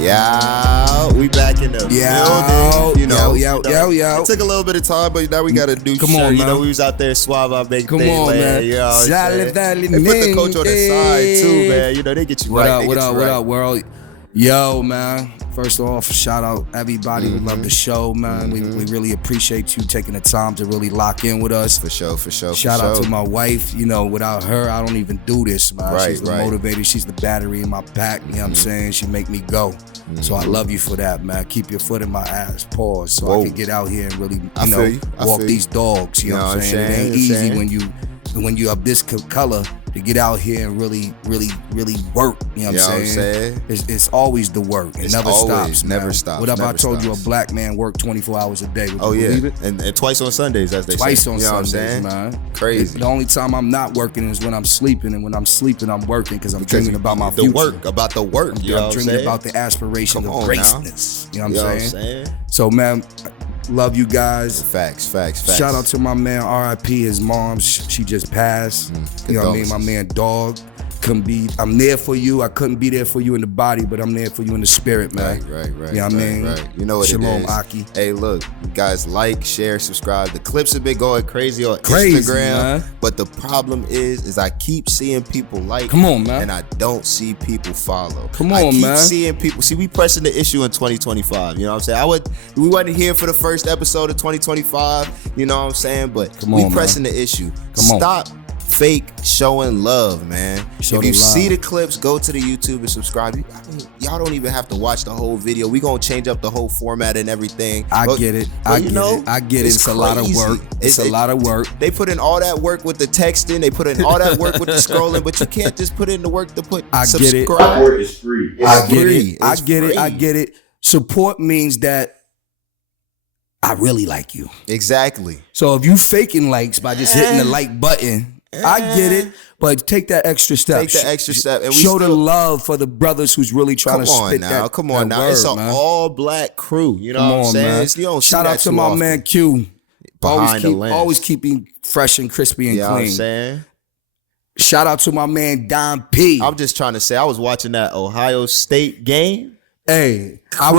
Yeah, we back in the building. You know, Yo. It took a little bit of time, but now we got a new shirt. On, you know, we was out there suave out making things. On, man. You know what I'm saying? They put the coach on the side too, man. You know, they get you right. What up, world? Yo, man. First off, shout out everybody who love the show, man. We really appreciate you taking the time to really lock in with us. For sure. Shout out to my wife. You know, without her, I don't even do this, man. She's the motivator. She's the battery in my pack. You know what I'm saying? She make me go. So I love you for that, man. Keep your foot in my ass. Pause. So I can get out here and really, walk these dogs. You know what I'm saying? It ain't easy when you have this color to get out here and really work. You know what I'm saying? It's always the work. It never stops. Never stops. What if I told you a black man work 24 hours a day? Would you believe it? And twice on Sundays, as they say. Twice on Sundays, man. Crazy. The only time I'm not working is when I'm sleeping, and when I'm sleeping, I'm working because I'm dreaming about my future. About the work. I'm dreaming about the aspiration of greatness. You know what I'm saying? So, man, love you guys. Facts. Shout out to my man, R.I.P. His mom. She just passed. You know what I mean? My man, Dog. I'm there for you. I couldn't be there for you in the body, but I'm there for you in the spirit, man. Right. You know what I mean? You know what Shalom, it is. Aki. Hey, look, you guys like, share, subscribe. The clips have been going crazy on Instagram. Man. But the problem is I keep seeing people like. Come on, man. And I don't see people follow. I keep seeing people. See, we pressing the issue in 2025. You know what I'm saying? We wasn't here for the first episode of 2025. You know what I'm saying? But we pressing the issue. Stop fake showing love, man. If you see the clips, go to the YouTube and subscribe. Y'all don't even have to watch the whole video. We gonna change up the whole format and everything. I get it. It's a lot of work. It's a lot of work. They put in all that work with the texting. They put in all that work with the scrolling, but you can't just put in the work to put subscribe. Support is free. I get it. Support means that I really like you. Exactly. So if you faking likes by just hitting the like button, I get it, but take that extra step. And show the love for the brothers who's really trying to spit that. Come on now. It's an all-black crew. You know what I'm saying? You don't Shout out to my man Q. Always keeping fresh and crispy and clean. You know what I'm saying? Shout out to my man Don P. I'm just trying to say, I was watching that Ohio State game. Hey, I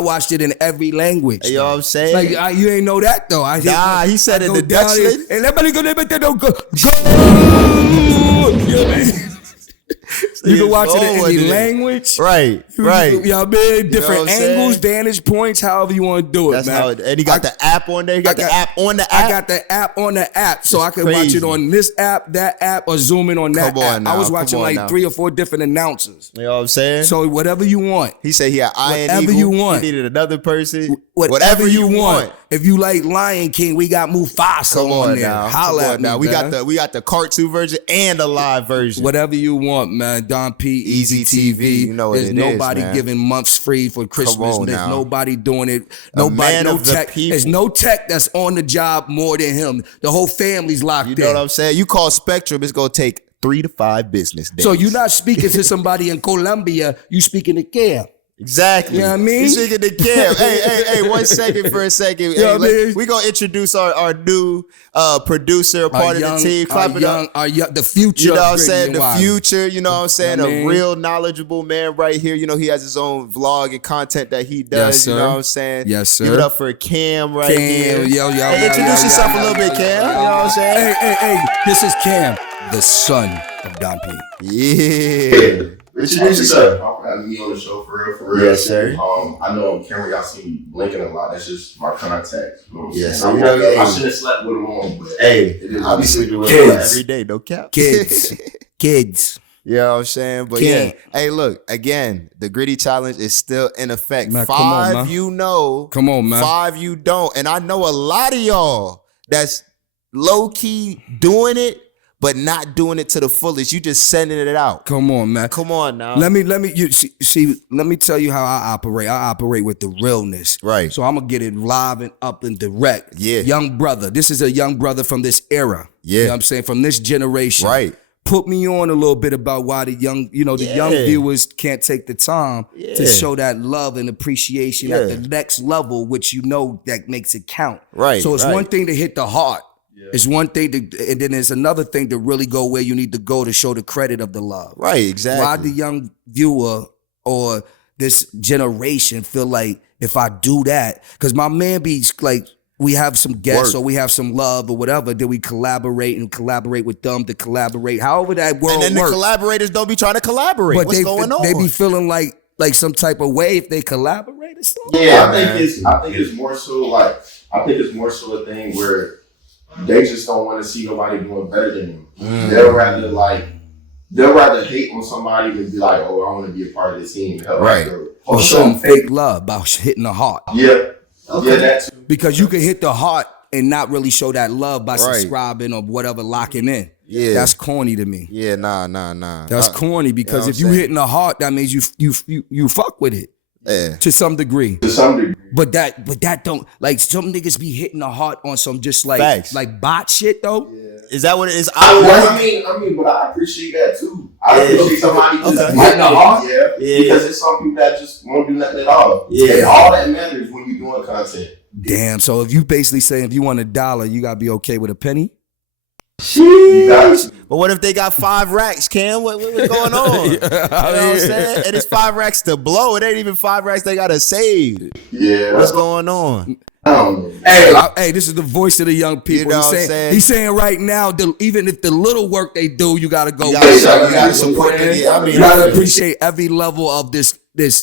watched it in every language. You know what I'm saying? Like you ain't know that though. He said in the Dutchland. And everybody go. You can watch it in any language. Right. You know what I mean? Different angles, vantage points, however you want to do it, man. And he got the app on there. You got the app on the app. I got the app on the app. So I can watch it on this app, that app, or zoom in on that app. I was watching like 3 or 4 different announcers. You know what I'm saying? So whatever you want. He said he had whatever you want. He needed another person. Whatever you want. If you like Lion King, we got Mufasa on there. Holla at me, we got the cartoon version and the live version. Whatever you want, man. Don P, Easy TV. You know what There's nobody giving months free for Christmas. There's nobody doing it. There's no tech that's on the job more than him. The whole family's locked in. You know what I'm saying? You call Spectrum, it's gonna take 3 to 5 business days. So you're not speaking to somebody in Colombia, you speaking to Cam. Exactly. You know what I mean? He's speaking to Cam. Hey, 1 second for a second. You know what I mean? We're going to introduce our new producer, part of the team. Clap it up. The future. You know what I'm saying? The future, you know what I'm saying? A real knowledgeable man right here. You know, he has his own vlog and content that he does. Yes, sir. You know what I'm saying? Yes, sir. Give it up for Cam right here. Introduce Yo, yourself a little bit, Cam. You know what I'm saying? Hey. This is Cam, the son of Don P. Yeah. Introduce yourself. I'm having me on the show for real. Yes, sir. I know on camera y'all see me blinking a lot. That's just my contact. You know what I'm yes, saying? I should have slept with him on, but I'll be sleeping with him every day, no cap. Kids. You know what I'm saying? But hey, look, again, the Gritty Challenge is still in effect. Man, 5 you know. Come on, man. 5 you don't. And I know a lot of y'all that's low-key doing it, but not doing it to the fullest. You just sending it out. Come on, man. Come on now. Let me tell you how I operate. I operate with the realness. Right. So I'm gonna get it live and up and direct. Yeah. Young brother. This is a young brother from this era. Yeah. You know what I'm saying? From this generation. Right. Put me on a little bit about why the young viewers can't take the time to show that love and appreciation at the next level, which you know that makes it count. Right. So it's one thing to hit the heart. It's one thing and then there's another thing to really go where you need to go to show the credit of the love. Right, exactly. Why the young viewer or this generation feel like if I do that, because my man be like, we have some guests or we have some love or whatever, then we collaborate with them to collaborate. However that world works. And then the collaborators don't be trying to collaborate. But what's going on? They be feeling like some type of way if they collaborate or something. Yeah, I think it's more so a thing where they just don't want to see nobody doing better than them. They'll rather hate on somebody than be like, oh, I want to be a part of this team. Right. Or show them fake love about hitting the heart. Yeah. Okay. Yeah, that too. Because you can hit the heart and not really show that love by subscribing or whatever, locking in. Yeah. That's corny to me. Yeah, nah. That's corny because if you hitting the heart, that means you fuck with it. Yeah. To some degree. But that don't, like, some niggas be hitting the heart on some just like Facts. like bot shit though. Yeah. Is that what it is? I mean, but I appreciate that too. I appreciate somebody just hitting the heart. Yeah. Because there's some people that just won't do nothing at all. Yeah. And all that matters when you're doing content. Damn. So if you basically saying if you want $1, you gotta be okay with a penny? But what if they got 5 racks, Cam? What's going on? You know what I'm saying? And it's 5 racks to blow. It ain't even 5 racks they gotta save. Yeah. What's going on? Hey, this is the voice of the young people. You know what I'm saying? He's saying right now, even if the little work they do, you gotta go. You gotta support it. You gotta appreciate every level of this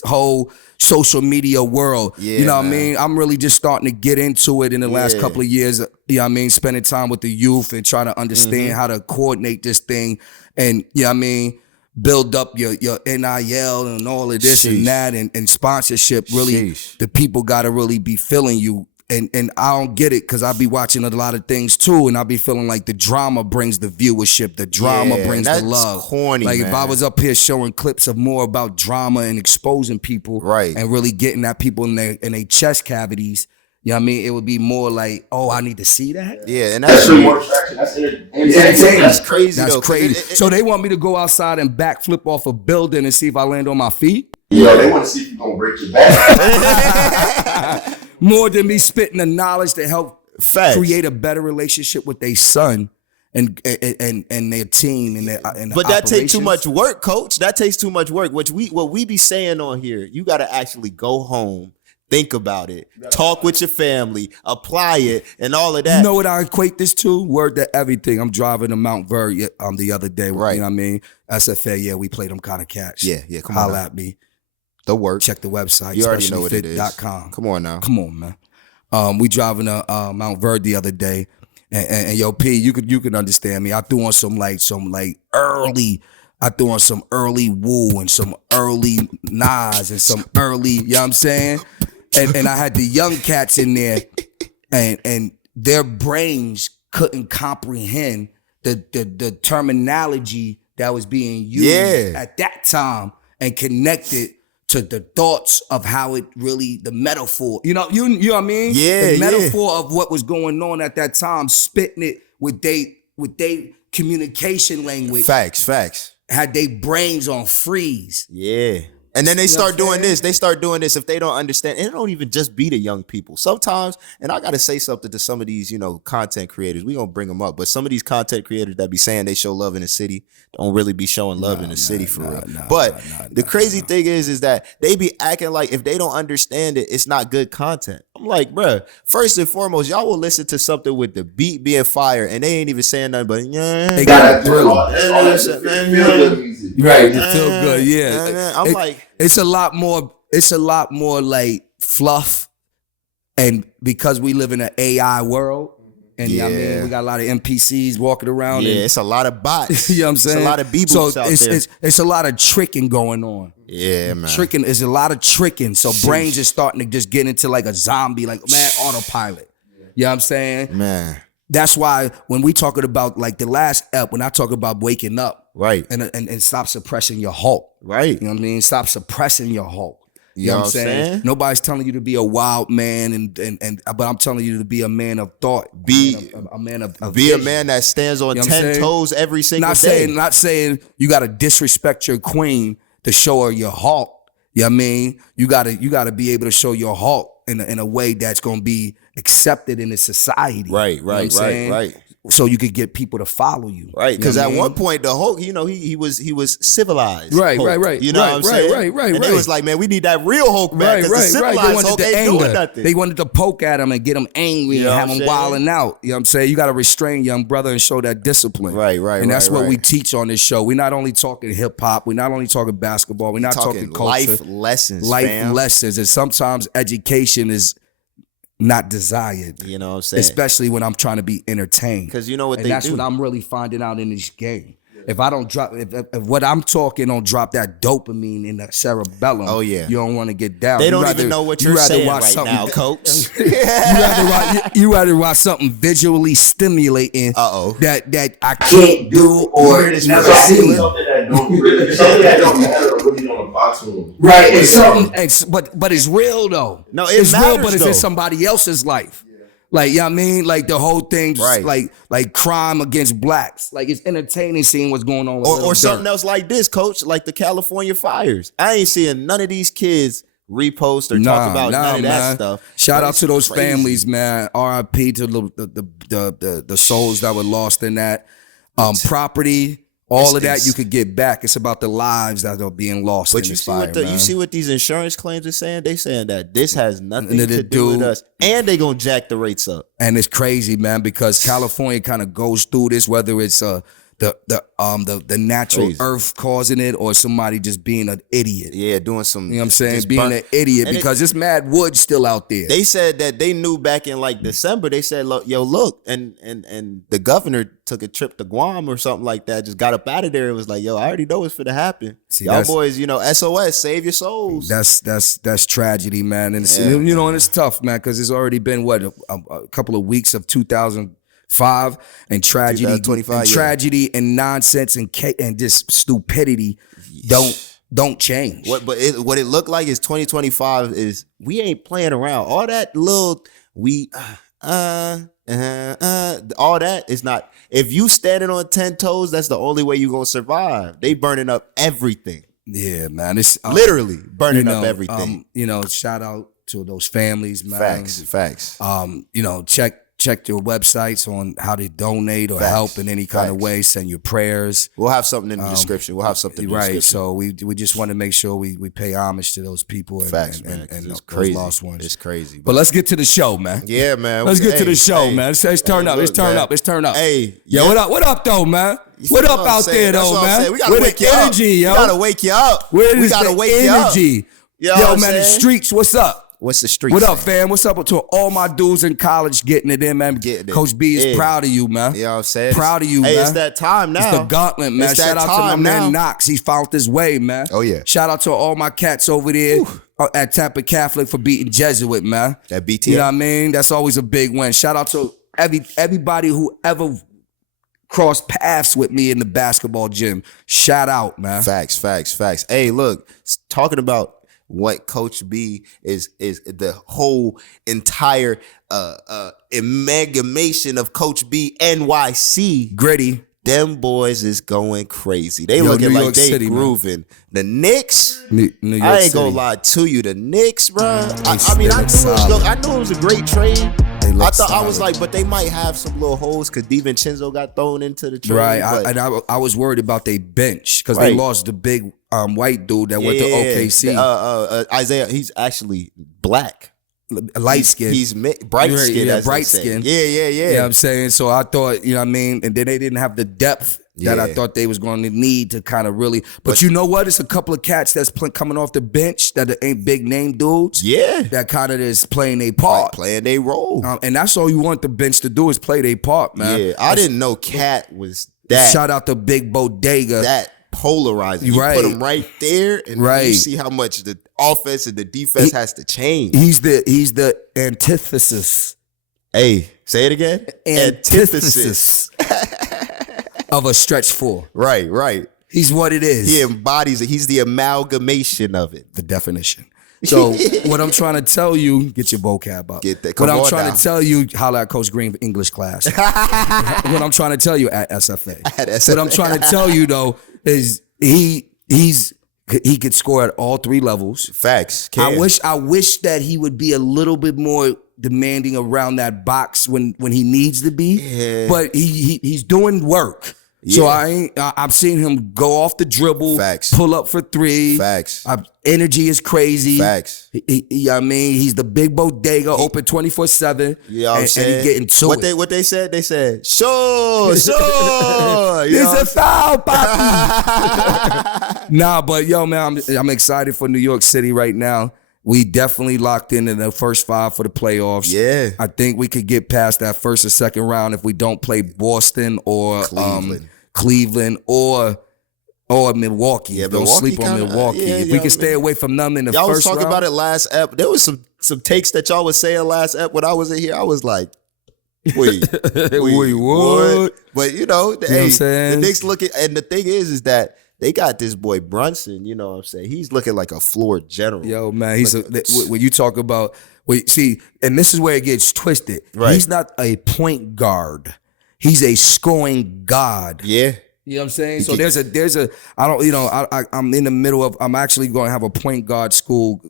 whole social media world. Yeah, you know what I mean? I'm really just starting to get into it in the last couple of years. You know what I mean? Spending time with the youth and trying to understand how to coordinate this thing. And you know what I mean? Build up your NIL and all of this and that and sponsorship. Really, the people gotta really be feeling you. And I don't get it because I be watching a lot of things too, and I be feeling like the drama brings the viewership, the drama brings the love. Corny, like man. If I was up here showing clips of more about drama and exposing people, and really getting at people in their chest cavities, you know what I mean? It would be more like, oh, I need to see that. Yeah, and that's more attraction. That's entertaining. That's crazy. That's crazy. So they want me to go outside and backflip off a building and see if I land on my feet? Yeah, they want to see if you're gonna break your back. More than me spitting the knowledge to help create a better relationship with their son and their team and their But that takes too much work, coach. That takes too much work. What we be saying on here, you got to actually go home, think about it, talk with your family, apply it, and all of that. You know what I equate this to? Word to everything. I'm driving to Mount Ver the other day. Right. You know what I mean? SFA, yeah, we play them kind of cats. Yeah, come on. Holla at me. The work. Check the website. You already know what it is. Come on now. Come on, man. We driving to Mount Ver the other day, and yo, P, you could understand me. I threw on some early. I threw on some early Woo and some early Nas and some early. You know what I'm saying? And I had the young cats in there, and their brains couldn't comprehend the terminology that was being used at that time and connected to the thoughts of how it really, the metaphor, you know what I mean? Yeah, the metaphor of what was going on at that time, spitting it with they communication language. Facts. Had they brains on freeze. Yeah. And then they start doing this. They start doing this if they don't understand. And it don't even just be the young people. Sometimes, and I got to say something to some of these, content creators. We going to bring them up. But some of these content creators that be saying they show love in the city don't really be showing love in the city for real. But the crazy thing is that they be acting like if they don't understand it, it's not good content. I'm like, bruh, first and foremost, y'all will listen to something with the beat being fire and they ain't even saying nothing but, they got a thrill. Right, to feel good, yeah. I'm like, it's a lot more like fluff, and because we live in an AI world, and I mean, we got a lot of NPCs walking around. Yeah, it's a lot of bots. You know what I'm saying? It's a lot of B-boots out there. It's a lot of tricking going on. Yeah, man. Tricking is a lot of tricking. So brains are starting to just get into like a zombie, like autopilot. You know what I'm saying? Man. That's why when we talking about like the last ep, when I talk about waking up, right, and stop suppressing your Hulk, right? You know what I mean? Stop suppressing your Hulk. You know what I'm saying? Nobody's telling you to be a wild man, but I'm telling you to be a man of thought. Be a man of be a man that stands on 10 toes every single day. Not saying you got to disrespect your queen to show her your Hulk. You know what I mean? You gotta be able to show your Hulk in a way that's gonna be accepted in the society. Right. so you could get people to follow you. Right, because at one point the Hulk, he was civilized. Right, Hulk, right. You know what I'm saying? Right. And they was like, man, we need that real Hulk back. Because the civilized Hulk ain't doing nothing. They wanted to poke at him and get him angry and have him wilding out. You know what I'm saying? You got to restrain young brother and show that discipline. Right. And that's what we teach on this show. We're not only talking hip hop. We're not only talking basketball. We're not talking culture. Life lessons. Lessons. And sometimes education is not desired. You know what I'm saying? Especially when I'm trying to be entertained. Because you know what that's what I'm really finding out in this game. If I don't drop, if what I'm talking don't drop that dopamine in the cerebellum, you don't want to get down. They don't even know what you're saying right now, coach. you rather watch something visually stimulating that I can't do or never see. Something that don't matter really on a box room. Right, it's something, but it's real though. No, it's real, but it's in somebody else's life. Like, you know what I mean? Like the whole thing, like crime against blacks. Like it's entertaining seeing what's going on with or something else like this, coach, like the California fires. I ain't seeing none of these kids repost or talk about none of that stuff. Shout out to those families, man. RIP to the souls that were lost in that. Property. All of that you could get back. It's about the lives that are being lost in this fire, man. You see what these insurance claims are saying? They saying that this has nothing to do with us. And they gonna jack the rates up. And it's crazy, man, because California kind of goes through this, whether it's the natural earth causing it or somebody just being an idiot. Yeah, doing some, you know what I'm saying? Being an idiot because it's mad wood still out there. They said that they knew back in like December, they said, look, and the governor took a trip to Guam or something like that, just got up out of there and was like, yo, I already know it's finna happen. See, y'all boys, SOS, save your souls. That's tragedy, man. And and it's tough, man, because it's already been a couple of weeks of 2005 and tragedy and nonsense and just stupidity don't change. What it looked like is 2025 is we ain't playing around. All that little all that is not. If you standing on 10 toes, that's the only way you gonna survive. They burning up everything. Yeah, man. It's literally burning up everything. Shout out to those families, man. Facts. Check your websites on how to donate or help in any kind of way. Send your prayers. We'll have something in the description. So we just want to make sure we pay homage to those people and those lost ones. It's crazy. But let's get to the show, man. Yeah, man. Let's get to the show, man. Let's turn up. Let's turn up. Let's turn up. Hey, what up though, man? What up out there though, man? We gotta wake you up. We gotta wake you up. We gotta wake you up. Yo, man, the streets. What's up? What's the street? What up, fam? What's up to all my dudes in college getting it in, man? Coach B is proud of you, man. You know what I'm saying? Proud of you, man. Hey, it's that time now. It's the gauntlet, man. Shout out to my man Knox. He found his way, man. Oh, yeah. Shout out to all my cats over there at Tampa Catholic for beating Jesuit, man. That BT. You know what I mean? That's always a big win. Shout out to everybody who ever crossed paths with me in the basketball gym. Shout out, man. Facts. Hey, look, talking about what Coach B is the whole entire amalgamation of Coach B NYC. Gritty. Them boys is going crazy. They looking like they City, grooving. Man. The Knicks, New York I ain't City. Gonna lie to you. The Knicks, bro. I knew it was a great trade. I thought I was like, but they might have some little holes because DiVincenzo got thrown into the trade. Right, I was worried about their bench because they lost the big white dude that went to OKC. Isaiah, he's actually black. Light skin. He's bright skin. Yeah, bright skin. Yeah. You know what I'm saying? So I thought, you know what I mean? And then they didn't have the depth that I thought they was going to need to kind of really. But you know what? It's a couple of cats that's coming off the bench that ain't big name dudes. Yeah. That kind of is playing their part. Playing their role. And that's all you want the bench to do is play their part, man. Yeah. I didn't know Cat was that. Shout out to Big Bodega. That polarizing. You put him right there and you see how much the offense and the defense has to change. He's the antithesis. Hey, say it again. Antithesis of a stretch four. Right. He's what it is. He embodies it. He's the amalgamation of it. The definition. So what I'm trying to tell you, get your vocab up. Get that. What I'm trying to tell you, holla at Coach Green for English class. What I'm trying to tell you at SFA. What I'm trying to tell you though is he could score at all three levels. Facts. I wish that he would be a little bit more demanding around that box when he needs to be, but he's doing work. Yeah. So I've seen him go off the dribble, pull up for three. Energy is crazy. I mean, he's the big bodega, open 24/7. Yeah, and he's getting to it. What they said? They said, sure. It's a foul, Poppy. Nah, but yo, man, I'm excited for New York City right now. We definitely locked in the first 5 for the playoffs. Yeah. I think we could get past that first or second round if we don't play Boston or Cleveland or Milwaukee. Yeah, don't sleep on Milwaukee. If we can stay away from them in the first round. Y'all was talking about it last ep. There was some takes that y'all was saying last ep when I was in here. I was like, wait, what? But the Knicks looking, and the thing is that they got this boy Brunson, you know what I'm saying? He's looking like a floor general. Yo, man, when you talk about, see, and this is where it gets twisted. Right. He's not a point guard. He's a scoring god. Yeah. You know what I'm saying? So I'm in the middle of, I'm actually going to have a point guard school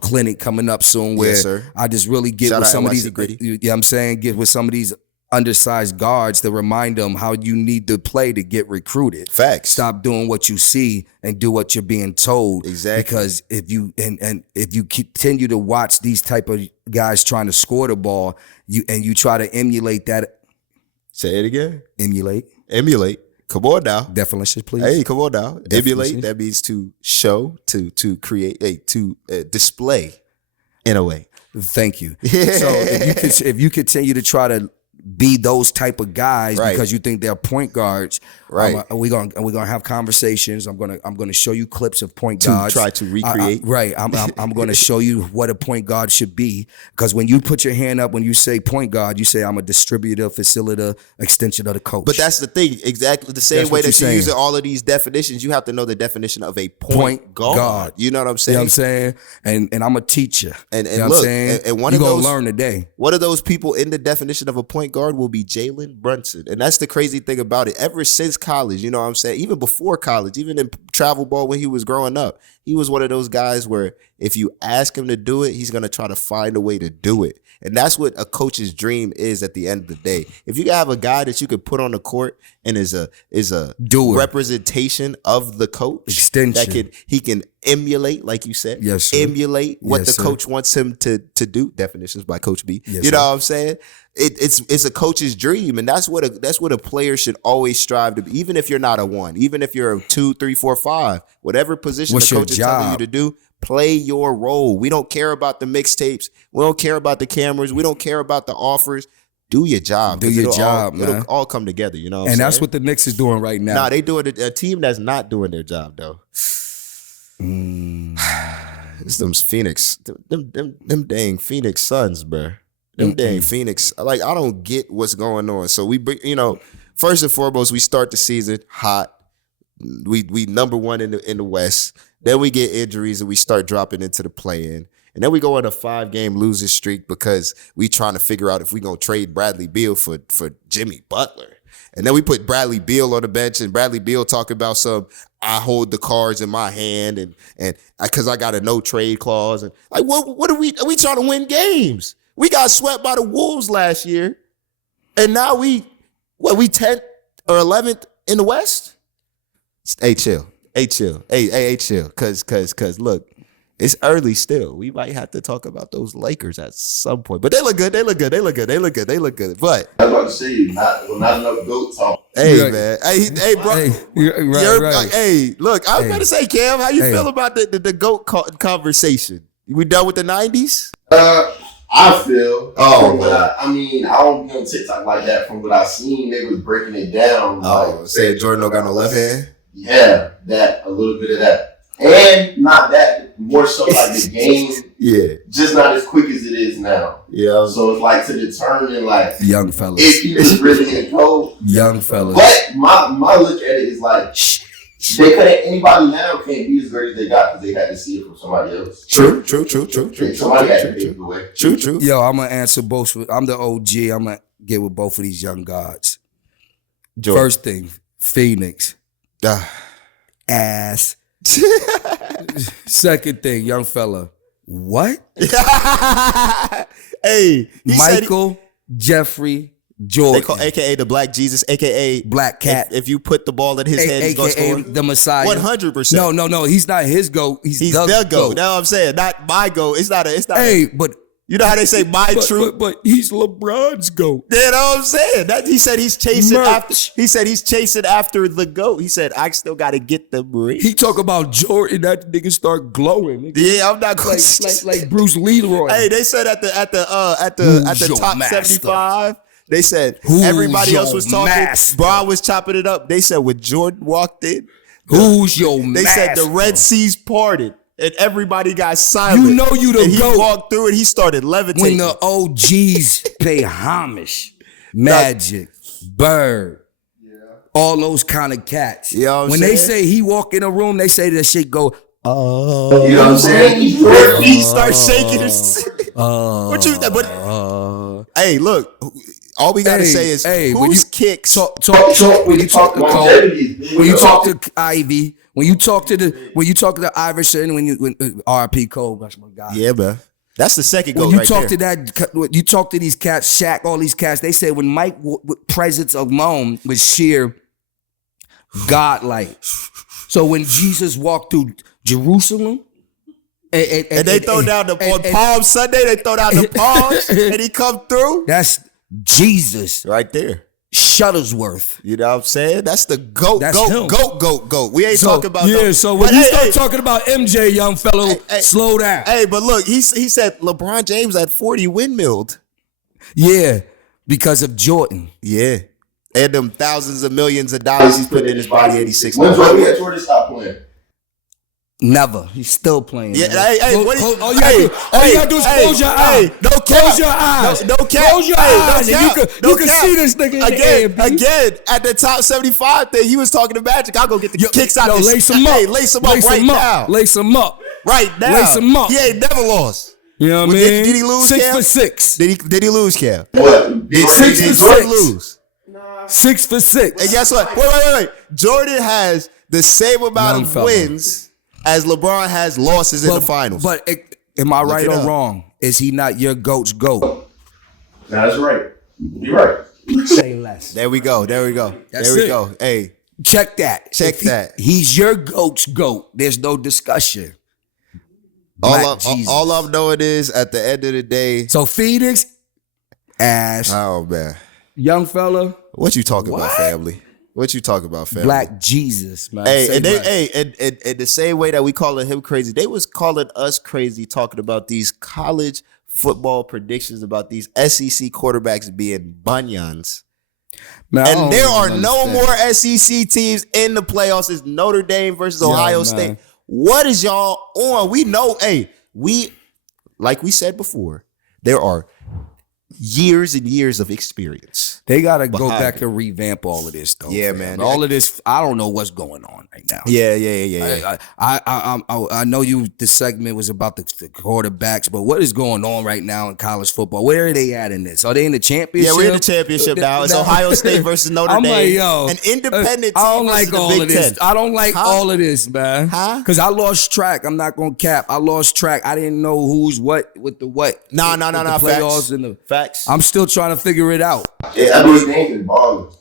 clinic coming up soon where I just really get with some of these, you know what I'm saying? Get with some of these undersized guards to remind them how you need to play to get recruited. Facts. Stop doing what you see and do what you're being told. Exactly. Because if you continue to watch these type of guys trying to score the ball, you try to emulate that. Say it again. Emulate. Come on now. Definition, please. Hey, come on now. Emulate, that means to show, to create, to display in a way. Thank you. So if you continue to try to be those type of guys because you think they're point guards, we're gonna have conversations. I'm gonna show you clips of point guards. Try to recreate. I'm gonna show you what a point guard should be, because when you put your hand up when you say point guard, you say I'm a distributor, facilitator, extension of the coach. But that's the thing, exactly the same way that you're using all of these definitions. You have to know the definition of a point guard. You know what I'm saying? You know what I'm saying? And I'm a teacher. And you know look, what I'm saying? and one you're of those, gonna learn today. One of those people in the definition of a point guard will be Jalen Brunson. And that's the crazy thing about it. Ever since college, you know what I'm saying? Even before college, even in travel ball when he was growing up, he was one of those guys where if you ask him to do it, he's going to try to find a way to do it. And that's what a coach's dream is at the end of the day. If you have a guy that you could put on the court and is a representation of the coach, extension, that he can emulate, like you said, emulate what the coach wants him to do. Definitions by Coach B. You know what I'm saying? It's a coach's dream, and that's what a player should always strive to be. Even if you're not a 1, even if you're a 2, 3, 4, 5, whatever position the coach is telling you to do, play your role. We don't care about the mixtapes. We don't care about the cameras. We don't care about the offers. Do your job. Do your job, man. It'll all come together, you know what I'm saying? And that's what the Knicks is doing right now. Nah, they doing a team that's not doing their job, though. It's them Phoenix. Them dang Phoenix Suns, bruh. Them dang Phoenix. Like, I don't get what's going on. So first and foremost, we start the season hot. We number 1 in the West. Then we get injuries and we start dropping into the play-in. And then we go on a 5-game losing streak because we trying to figure out if we gonna trade Bradley Beal for Jimmy Butler. And then we put Bradley Beal on the bench, and Bradley Beal talking about I hold the cards in my hand and because I got a no trade clause. And like, what are we trying to win games? We got swept by the Wolves last year, and now we 10th or 11th in the West? Hey, chill. Hey, chill. Hey, chill. Cause look, it's early still. We might have to talk about those Lakers at some point. But they look good. But I was about to say, not enough GOAT talk. Hey, man. Hey, bro. Right. Hey, look, I was about to say, Cam, how you feel about the GOAT conversation? We done with the 90s? I feel. I don't be on TikTok like that. From what I seen, they was breaking it down. Saying Jordan don't got no left hand? Yeah, a little bit of that. And not that, more so like the game. Yeah. Just not as quick as it is now. Yeah. So it's like to determine like young fellas. if he was really in code. Young fellas. But my look at it is like anybody now can't be as great as they got because they had to see it from somebody else. True. Somebody had to pave the way. True. Yo, I'm gonna answer both. I'm the OG. I'm gonna get with both of these young gods. Jordan. First thing, Phoenix. Ass. Second thing, young fella, What? Hey, Michael Jeffrey Jordan. They call AKA the Black Jesus, AKA Black Cat. If you put the ball in his hand, he's going to score. The Messiah. 100%. No. He's not his GOAT. He's the GOAT. That's what I'm saying. Not my GOAT. It's not. But you know how they say my truth? But he's LeBron's GOAT. You know what I'm saying? He said he's chasing after. He said he's chasing after the GOAT. He said I still got to get the ring. He talk about Jordan. That nigga start glowing. Nigga. Yeah, I'm not going like Bruce Leroy. Hey, they said at the top master? 75. They said everybody else was talking. Master? Bron was chopping it up. They said when Jordan walked in, who's your master? They said the Red Seas parted. And everybody got silent. You know you the GOAT. He walked through it. He started levitating. When the OGs pay homage. Magic, Bird, all those kind of cats. You know what I'm when saying? they say he walk in a room, they say that shit go, you know what I'm saying? He starts shaking his what you but hey, look, all we gotta say is whose kicks. When you talk to Cole, when you talk to Ivy, when you talk to Iverson, when RP Cole, that's my guy. Yeah, man. That's the second goal right there. You talk to these cats, Shaq, all these cats, they say when Mike presence alone was sheer godlike. So when Jesus walked through Jerusalem, and they throw down on Palm Sunday, they throw down the palms, and he come through. That's Jesus right there. Shuttlesworth. You know what I'm saying? That's the GOAT. That's GOAT. We ain't talking about so when you start talking about MJ, young fellow, slow down. Hey, but look, he said LeBron James at 40 windmilled. Yeah, because of Jordan. Yeah. And them thousands of millions of dollars he's putting in his body 86. When Jordan stopped playing? Never. He's still playing. Yeah, all you gotta do is close your eyes. Close your eyes. No cap. Close your eyes. And you can see this nigga again, at the top 75 thing, he was talking to Magic. I'll go get the kicks out of this. Lace him up. Hey, lace him up right now. Lace him up. Right now. Lace him up. He ain't never lost. You know what I mean? Did he lose, 6 Cam? for 6. Did he lose, Cam? What? Did 6 for 6. lose? 6 for 6. And guess what? Wait. Jordan has the same amount of wins as LeBron has losses in the finals. But am I right or wrong? Is he not your GOAT's GOAT? That's right. You're right. Say less. There we go. There we go. Hey. Check that. That. He's your GOAT's GOAT. There's no discussion. All I'm knowing is at the end of the day. So Phoenix, ass. Oh, man. Young fella. What you talking about, family? What you talking about, family? Black Jesus, man. Hey, and the same way that we calling him crazy, they was calling us crazy talking about these college football predictions about these SEC quarterbacks being bunions. Man, and there are no more SEC teams in the playoffs. It's Notre Dame versus Ohio State. What is y'all on? We know, like we said before, there are years and years of experience. They gotta go back and revamp all of this, though. Yeah, man. All of this, I don't know what's going on right now. Yeah. I know the segment was about the quarterbacks, but what is going on right now in college football? Where are they at in this? Are they in the championship? Yeah, we're in the championship now. It's Ohio State versus Notre Dame. Like, an independent team. I don't like all of this. I don't like all of this, man. Because I lost track. I'm not gonna cap. I lost track. I didn't know who's what with the what. No. Playoffs and the facts. I'm still trying to figure it out. Yeah, I mean, they been balling.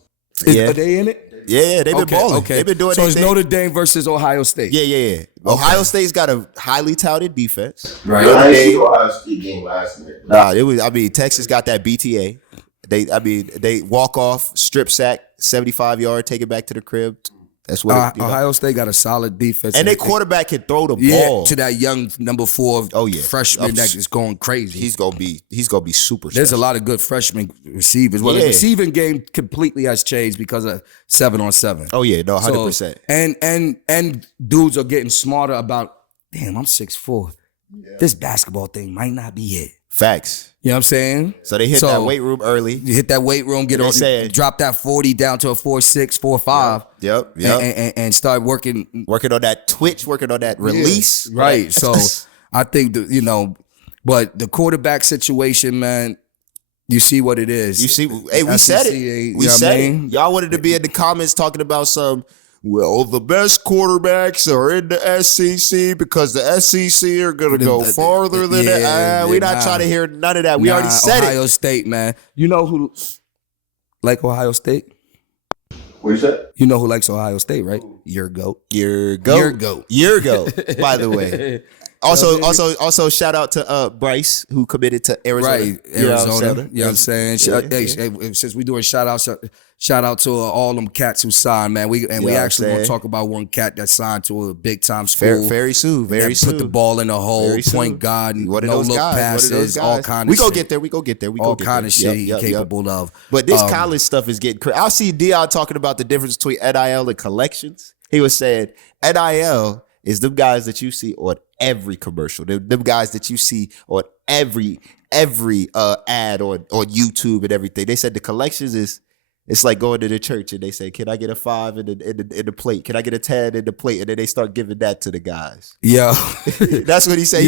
Are they in it? Yeah, they've been balling. Okay. They've been doing so it's Notre Dame versus Ohio State. Yeah. Ohio State's got a highly touted defense. Right. I didn't see the Ohio State game last night. Nah, it was. I mean, Texas got that BTA. They walk off, strip sack, 75-yard, take it back to the crib. That's what Ohio State got a solid defense, and their quarterback can throw the ball to that young number 4 freshman that is going crazy. He's gonna be super. There's a lot of good freshman receivers. Well, the receiving game completely has changed because of 7-on-7. Oh yeah, no, 100%. And dudes are getting smarter about. Damn, I'm 6'4". Yeah. This basketball thing might not be it. Facts. You know what I'm saying? So they hit that weight room early. You hit that weight room, drop that 40 down to a 4.6, 4.5. Yep. And start working on that twitch, working on that release. Right. So I think but the quarterback situation, man, you see what it is. You see, hey, we said it. We said it. Y'all wanted to be in the comments talking about some. well, the best quarterbacks are in the SEC because the SEC are going to go farther than we're not trying to hear none of that. We already said Ohio State, man. You know who like Ohio State? What you said? You know who likes Ohio State, right? Your goat. Your goat. By the way. Also, shout out to Bryce, who committed to Arizona. Right, Arizona. You know what I'm saying? Hey, since we doing shout out to all them cats who signed, man. We actually gonna talk about one cat that signed to a big time school. Very soon. Put the ball in the hole, point guard, no look passes, all kind of shit. We go get there. All kind of shit he's capable of. But this college stuff is getting crazy. I see Dion talking about the difference between NIL and collections. He was saying NIL is them guys that you see on every commercial. Them guys that you see on every ad on YouTube and everything. They said the collections is, it's like going to the church and they say, can I get a 5 in the plate? Can I get a 10 in the plate? And then they start giving that to the guys. Yo. That's what he said.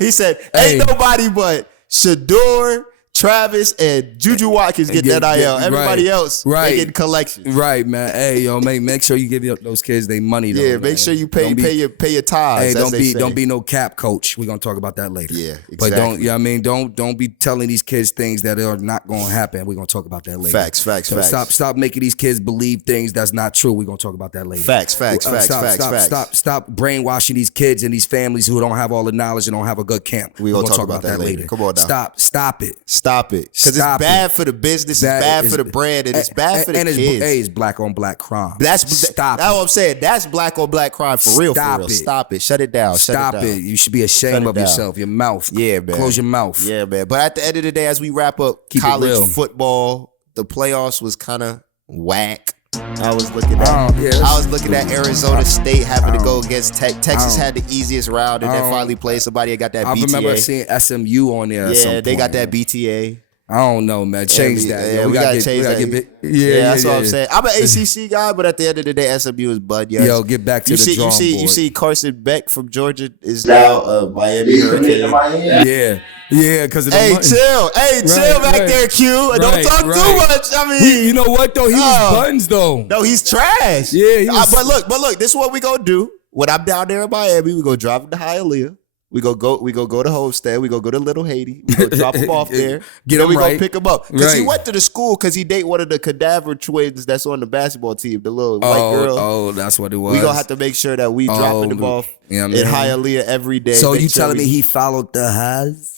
He said, ain't nobody but Shador, Travis, and Juju Watkins get NIL. Everybody else, they getting collections. Right, man. Hey, yo, make sure you give those kids their money, though. Yeah, make sure you pay your tithes. Hey, don't be no cap coach. We're gonna talk about that later. Yeah, exactly. But don't be telling these kids things that are not gonna happen. We're gonna talk about that later. Facts. Stop making these kids believe things that's not true. We're gonna talk about that later. Facts. Stop brainwashing these kids and these families who don't have all the knowledge and don't have a good camp. We're gonna talk about that later. Come on now. Stop it. Stop it. Because it's bad for the business, it's bad for the brand, and it's bad for the kids. It's black on black crime. That's what I'm saying. That's black on black crime for real. Stop it. Shut it down. Stop it. You should be ashamed of yourself. Your mouth. Yeah, man. Close your mouth. Yeah, man. But at the end of the day, as we wrap up college football, the playoffs was kind of whack. I was looking at Arizona State having to go against Texas had the easiest route and then finally played somebody that got that BTA. I remember seeing SMU on there. Yeah, they got that BTA. I don't know, man. Change that. Yeah, we gotta change that. That's what I'm saying. I'm an ACC guy, but at the end of the day, SMU is bud. Yes. Yo, get back to the drawing board. You see, Carson Beck from Georgia is now Miami Hurricane. Yeah, because of the money. Chill back there, Q. Don't talk too much. I mean, you know what though? He was buns though. No, he's trash. Yeah, but look, this is what we gonna do. When I'm down there in Miami, we gonna drive him to Hialeah. We go to Homestead. We go to Little Haiti. We go drop him off there. We gonna pick him up because he went to the school because he date one of the cadaver twins that's on the basketball team, the little white girl. Oh, that's what it was. We gonna have to make sure that we dropping him off in Hialeah every day. So you telling me he followed the Haz?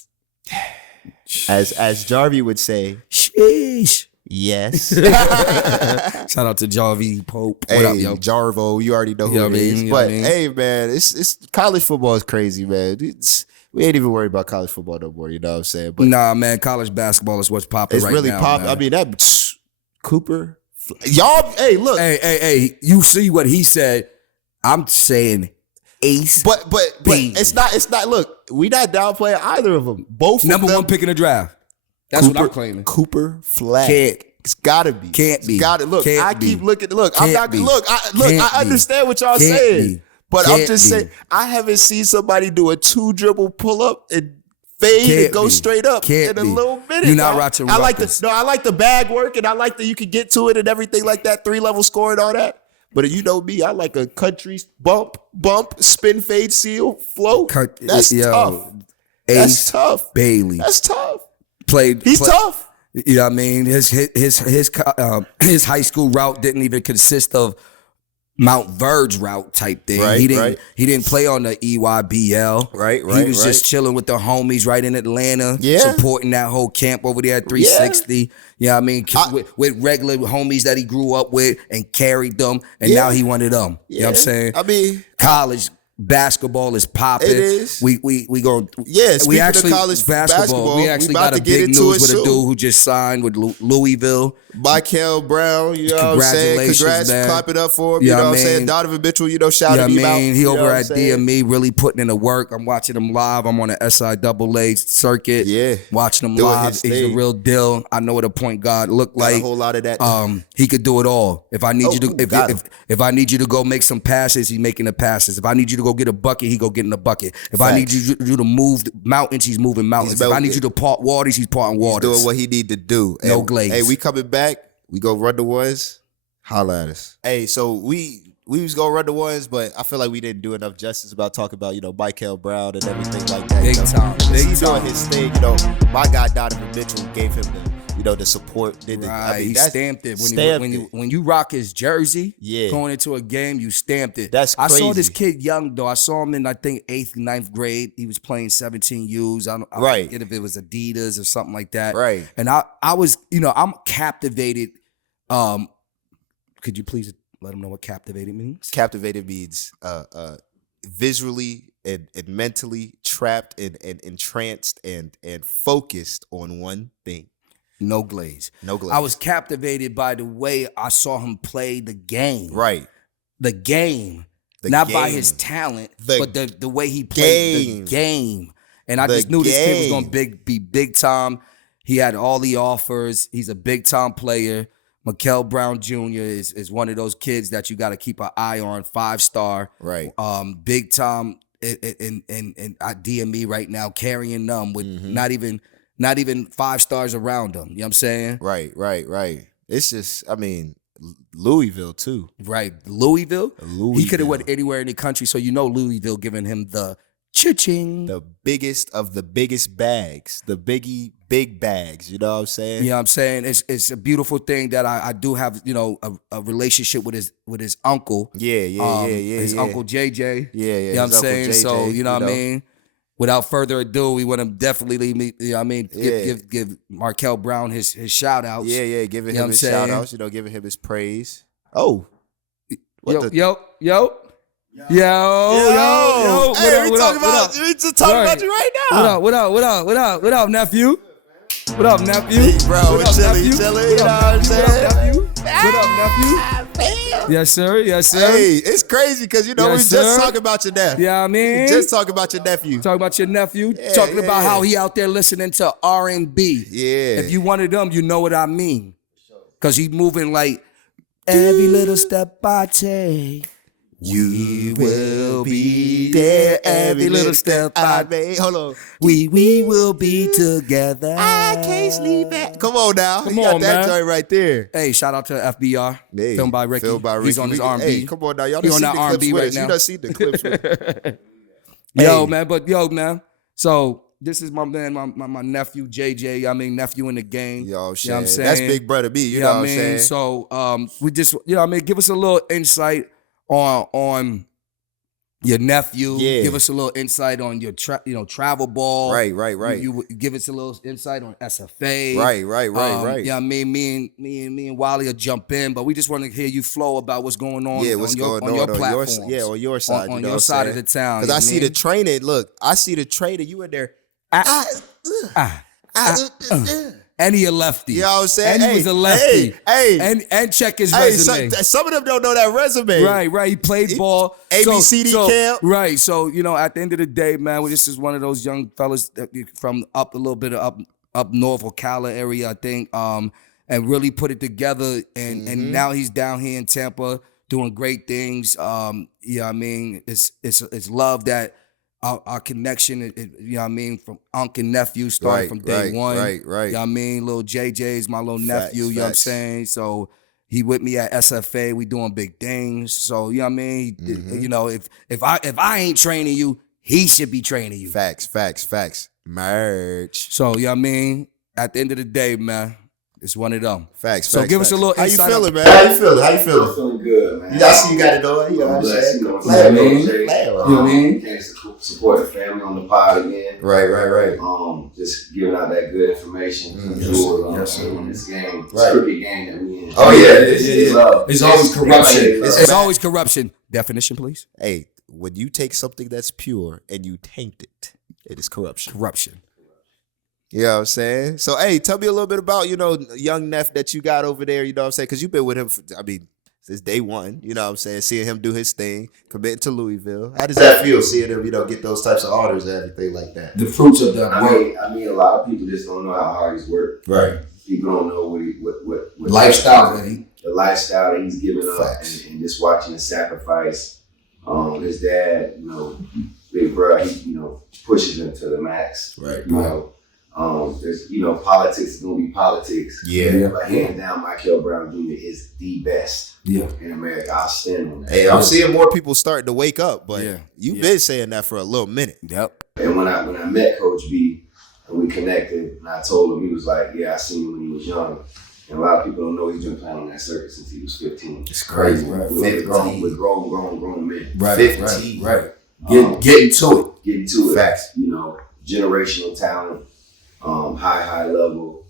As Jarvie would say, sheesh. Yes. Shout out to Jarvie Pope. What up, yo? Jarvo, you already know who it is. But hey, man, it's college football is crazy, man. We ain't even worried about college football no more. You know what I'm saying? But nah, man, college basketball is what's popping right now. It's really popping. I mean, that Cooper, y'all. Hey, look. Hey. You see what he said? I'm saying ace. But it's not. Look, we not downplaying either of them. Both number of them, one pick in the draft. That's what I'm claiming. Cooper Flag. It's gotta be. Can't be. Look, I keep looking. Look, I'm not. Look, I understand what y'all saying, but I'm just saying I haven't seen somebody do a 2-dribble pull up and fade and go straight up in a little minute. You're not watching. I like the bag work and I like that you can get to it and everything like that. 3-level score and all that. But you know me, I like a country bump, spin, fade, seal, float. That's tough. That's tough. Bailey. That's tough. He's tough. You know what I mean? His high school route didn't even consist of Mount Verge route type thing. Right, he didn't play on the EYBL. Right. He was just chilling with the homies right in Atlanta, supporting that whole camp over there at 360. Yeah. You know what I mean? With regular homies that he grew up with and carried them, and now he one of them. Yeah. You know what I'm saying? I mean, college basketball is popping. It is. We go. Yeah. Speaking of college basketball, we actually got a big news with a dude who just signed with Louisville. Mikel Brown, you know what I'm saying? Congrats, man. Clap it up for him. You know what I'm saying? Donovan Mitchell, shouting him out. He over at DME really putting in the work. I'm watching him live. I'm on the SIAA circuit. Yeah. Watching him live. He's a real deal. I know what a point guard look like. A whole lot of that. He could do it all. If I need you to if I need you to go make some passes, he's making the passes. If I need you to go get a bucket, he go getting the bucket. If I need you to move mountains, he's moving mountains. If I need you to part waters, he's parting waters. He's doing what he need to do. No glaze. Hey, we coming back. We go run the ones. Holla at us. Hey, so we we was gonna run the ones, but I feel like we didn't do enough justice about talking about, Mikel Brown and everything like that. Big time. He's doing his thing. My guy Donovan Mitchell gave him the support. He stamped it. When you rock his jersey, going into a game, you stamped it. That's crazy. I saw this kid young though. I saw him in I think 8th, 9th grade. He was playing 17 U's. I forget if it was Adidas or something like that. Right. And I was, I'm captivated. Could you please let them know what captivated means? Captivated means visually and mentally trapped and entranced and focused on one thing. No glaze. No glaze. I was captivated by the way I saw him play the game. Right. The game. By his talent, but the way he played the game. And I just knew this kid was going to be big time. He had all the offers. He's a big time player. Mikel Brown Jr. is one of those kids that you got to keep an eye on. 5-star. Right. Big time in DME right now, carrying them with not even 5 stars around him. You know what I'm saying? Right. It's just, Louisville too. Right. Louisville? He could have went anywhere in the country, so Louisville giving him the cha-ching. The biggest of the biggest bags. The big bags. You know what I'm saying? Yeah, I'm saying it's a beautiful thing that I do have, a relationship with his uncle. Yeah. His uncle JJ. Yeah. You know what I'm saying? JJ, so, you know what I mean? Without further ado, we want to definitely give Mikel Brown his shout outs. Yeah, giving him his shout outs, giving him his praise. Oh. Yo. Hey, we just talking about you right now. What up, nephew? What up, nephew? Hey, bro, we chilling, you know what I'm saying? What up, nephew? Yes, sir. Hey, it's crazy because, we just talking about your nephew. Yeah, I mean. Just talking about your nephew. Talking about your nephew. Talking about how he out there listening to R&B. Yeah. If you one of them, you know what I mean. Because he moving like, every little step I take, you will be there. Every little step I make. Hold on. We will be together. I can't sleep at. Come on now. You got that joint right there. Hey, shout out to FBR. Hey, filmed by Ricky. He's on his R&B. Hey, come on now. Y'all done seen the clips with us. You done seen the clips with us. Yo, man. So this is my man, my nephew JJ. Nephew in the game. Yo, shit. You know what I'm saying? That's big brother B. You know what I'm saying? So we just, give us a little insight on your nephew. Yeah. Give us a little insight on your travel ball. Right. You give us a little insight on SFA. Right. Yeah, me and Wylie will jump in, but we just want to hear you flow about what's going on. Yeah, what's going on your platforms. On your side. On your side of the town. Because I see the training. Look, I see the training. You in there. And he a lefty. You know what I'm saying? And he was a lefty. Hey. And check his resume. Some of them don't know that resume. Right. He played ball. ABCD camp. Right. So, at the end of the day, man, this is one of those young fellas from up a little bit of up north or Ocala area, I think, and really put it together. And now he's down here in Tampa doing great things. It's love that our connection, from uncle and nephew started from day one. Right. You know what I mean? Little JJ's my little nephew, you know what I'm saying? So he with me at SFA, we doing big things. So, you know what I mean? If I ain't training you, he should be training you. Facts. Merch. So, you know what I mean? At the end of the day, man, it's one of them. Facts. So give us a little insight. How you feeling, man? How you feeling? I'm feeling good, man. I see you got it on. You know what I'm saying? You know what I mean? Can't support the family on the pod again. Right. Just giving out that good information. Yes, sir. In this game, this cricket game that we in. Oh yeah, it's always corruption. It's always corruption. Definition, please. Hey, when you take something that's pure and you taint it, it is corruption. You know what I'm saying? So, hey, tell me a little bit about, young Neff that you got over there, you know what I'm saying? Because you've been with him, since day one, you know what I'm saying? Seeing him do his thing, committing to Louisville. How does that feel, seeing him, get those types of orders and everything like that? The fruits of that work. I mean, a lot of people just don't know how hard he's worked. Right. People don't know what lifestyle the lifestyle that he's giving up and just watching the sacrifice. His dad, big bro, he, pushes him to the max. Right. There's, politics is gonna be politics. Yeah. But hands down, Mikel Brown Jr. is the best in America. I'll stand on that. Hey, I'm seeing more people starting to wake up, but you've been saying that for a little minute. Yep. And when I met Coach B and we connected, and I told him, he was like, "Yeah, I seen him when he was young." And a lot of people don't know he's been playing on that circuit since he was 15. It's crazy, right? With grown men. Right, 15. right. Getting to it. Getting to it. Facts. Generational talent, high level.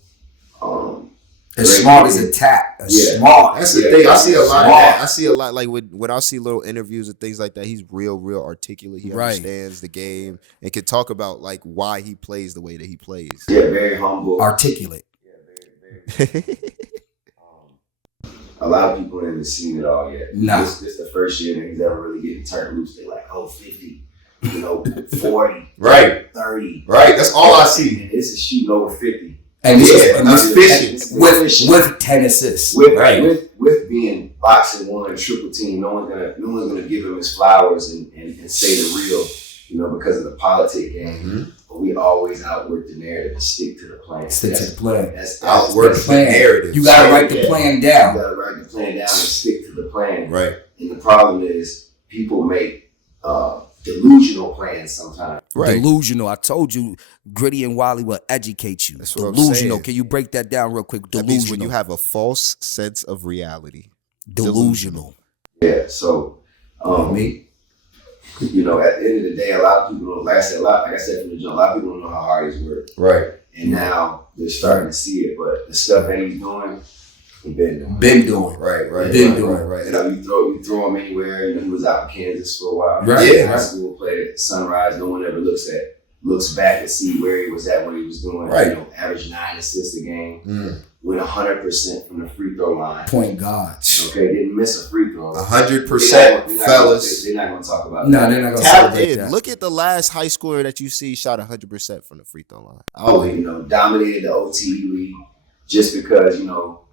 As smart as a tat. Smart. That's the thing. I see a lot of that. I see a lot, like when I see little interviews and things like that, he's real articulate. He understands the game and can talk about like why he plays the way that he plays. Yeah, very humble. Articulate. Yeah, very. A lot of people haven't seen it all yet. No. This is the first year that he's ever really getting turned loose. They're like, 50, 40, Right. 30. Right. That's all I see. And this is shooting over 50. And efficient. With 10 assists. With being boxing one, triple team, no one's gonna give him his flowers and say the real, because of the politic game. Mm-hmm. But we always outwork the narrative and stick to the plan. Stick to the plan. That's outwork the narrative. You gotta write the plan down. You gotta write the plan down and stick to the plan. Right. And the problem is people make delusional plans sometimes. Right. Delusional. I told you, Gritty and Wylie will educate you. That's what delusional. I'm saying. can you break that down real quick? That Delusional. means when you have a false sense of reality. Delusional. Yeah. So, at the end of the day, a lot of people don't. Like I said from the jump, a lot of people don't know how hard he's worked. Right. And now they're starting to see it. But the stuff that he's doing, he's been doing. Right. You throw him anywhere. He was out in Kansas for a while. Right. Yeah. High school, played at Sunrise. No one ever looks back and see where he was at, what he was doing. Right. Average 9 assists a game. Went 100% from the free throw line. Point God. Okay, didn't miss a free throw. 100%, fellas. They're not going to talk about that. No, they're not going to celebrate that. Look at the last high schooler that you see shot 100% from the free throw line. Dominated the OT league just because, bro,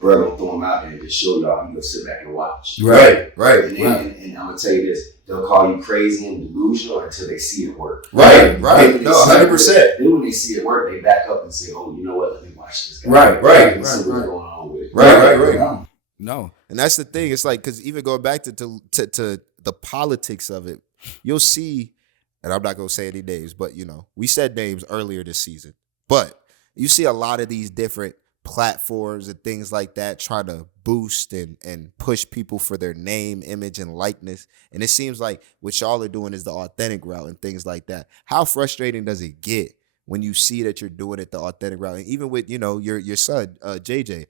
don't throw him out there and just show y'all. You go sit back and watch. Right. And I'm going to tell you this. They'll call you crazy and delusional until they see it work. Right. No, 100%. Then when they see it work, they back up and say, "Oh, you know what? Let me watch this guy." Right. See what's going on with it. Right. No. And that's the thing. It's like, because even going back to the politics of it, you'll see, and I'm not going to say any names, but, we said names earlier this season. But you see a lot of these different platforms and things like that trying to boost and push people for their name, image, and likeness. And it seems like what y'all are doing is the authentic route and things like that. How frustrating does it get when you see that you're doing it the authentic route? And even with, your son, JJ,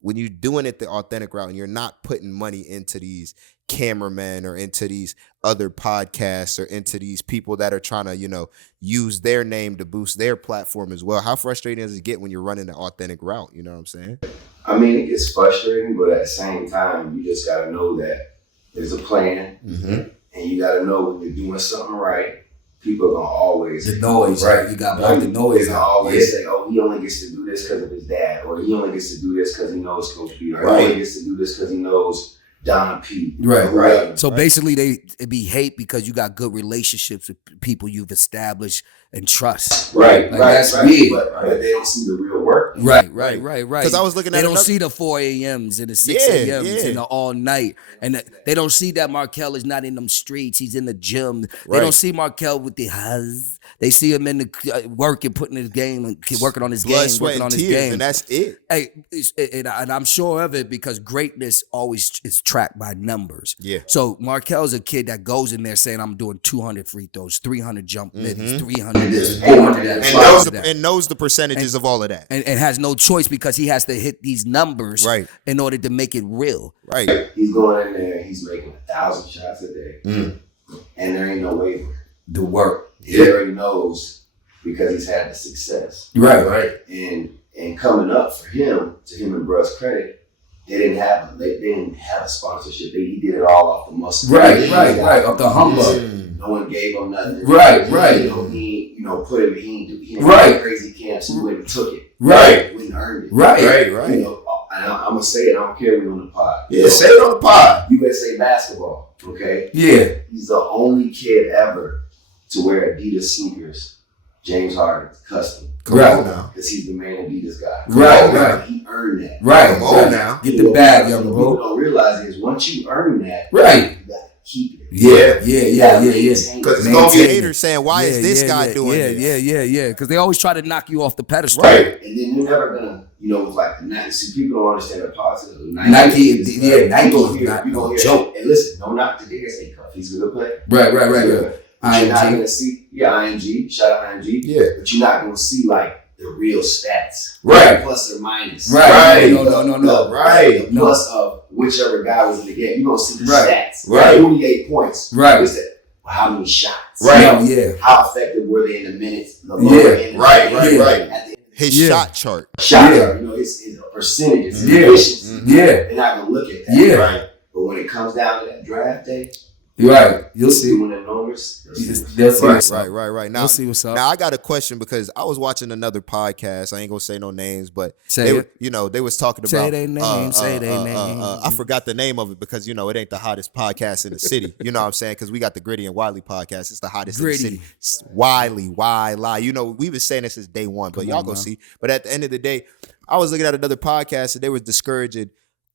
when you're doing it the authentic route and you're not putting money into these cameramen or into these other podcasts or into these people that are trying to, use their name to boost their platform as well. How frustrating does it get when you're running the authentic route? You know what I'm saying? I mean, it gets frustrating, but at the same time, you just got to know that there's a plan, and you got to know when you're doing something right, people are going to always... The noise, right? You got to block the noise out. Always say, "Oh, he only gets to do this because of his dad," or "He only gets to do this because he knows Coach B," or "He only gets to do this because he knows Don P." Right. So basically, it be hate because you got good relationships with people you've established and trust. That's weird. But they don't see the real work. Right. Because I was looking at they don't see the 4 a.m.s and the 6 a.m.s and the all night. And they don't see that Mikel is not in them streets. He's in the gym. They don't see Mikel with the huzz. They see him in the working, putting his game, and working on his blood, game, sweat, working on and his tears, game. And that's it. Hey, and I'm sure of it because greatness always is tracked by numbers. Yeah. So Mikel's a kid that goes in there saying, "I'm doing 200 free throws, 300 jump middies, 300 this, 400 that," and knows the percentages of all of that, and has no choice because he has to hit these numbers in order to make it real. Right. He's going in there. He's making 1,000 shots a day, and there ain't no waiver. The work. He already knows because he's had the success. Right. And coming up for him, to him and Bruh's credit, they didn't have a sponsorship. He did it all off the muscle. Right. Off the humbug. No one gave him nothing. Right. He put him. He didn't crazy camps. He went and took it. Right. He went and earned it. Right. And I'm gonna say it. I don't care. We on the pod. Yeah, say it on the pod. USA basketball. Okay. Yeah. He's the only kid ever to wear Adidas sneakers James Harden cussed him. Right now. Because he's the man to beat this guy. Right. He earned that. Right. Come on now. Get the bag, young What bro. people don't realize is once you earn that, Right. you gotta keep it. Yeah. Because it's going to be haters saying, why is this guy doing this? Yeah. Because they always try to knock you off the pedestal. Right. And then you're never gonna, with like the Nike. See, people don't understand the politics of Nike. Nike is not you no hear, joke. And listen, don't knock the Darius A. Cuff. He's a good player. Right. You're not gonna see, ING. Shout out ING. Yeah. But you're not gonna see like the real stats. Right. Plus or minus. Right. No. Right. The plus of whichever guy was in the game. You're gonna see the stats. Right. 28 points. Right. What's that? Well, how many shots? Right. Yeah. How effective were they in the minutes? The lower end. Right. At the His shot chart. shots, Yeah. it's a percentage, it's Yeah. efficiency. Yeah. They're not gonna look at that. Yeah. Right. But when it comes down to that draft day, Right. You'll see. doing the numbers, They'll see what's up. Right. Now, We'll see what's up. Now I got a question because I was watching another podcast. I ain't gonna say no names, but Say it. they was talking Say about their name. Say their name. I forgot the name of it because it ain't the hottest podcast in the city. You know what I'm saying? Because we got the Gritty and Wylie podcast. It's the hottest in the city. Wylie. We've been saying this since day one, but y'all go see. But at the end of the day, I was looking at another podcast and they was discouraging,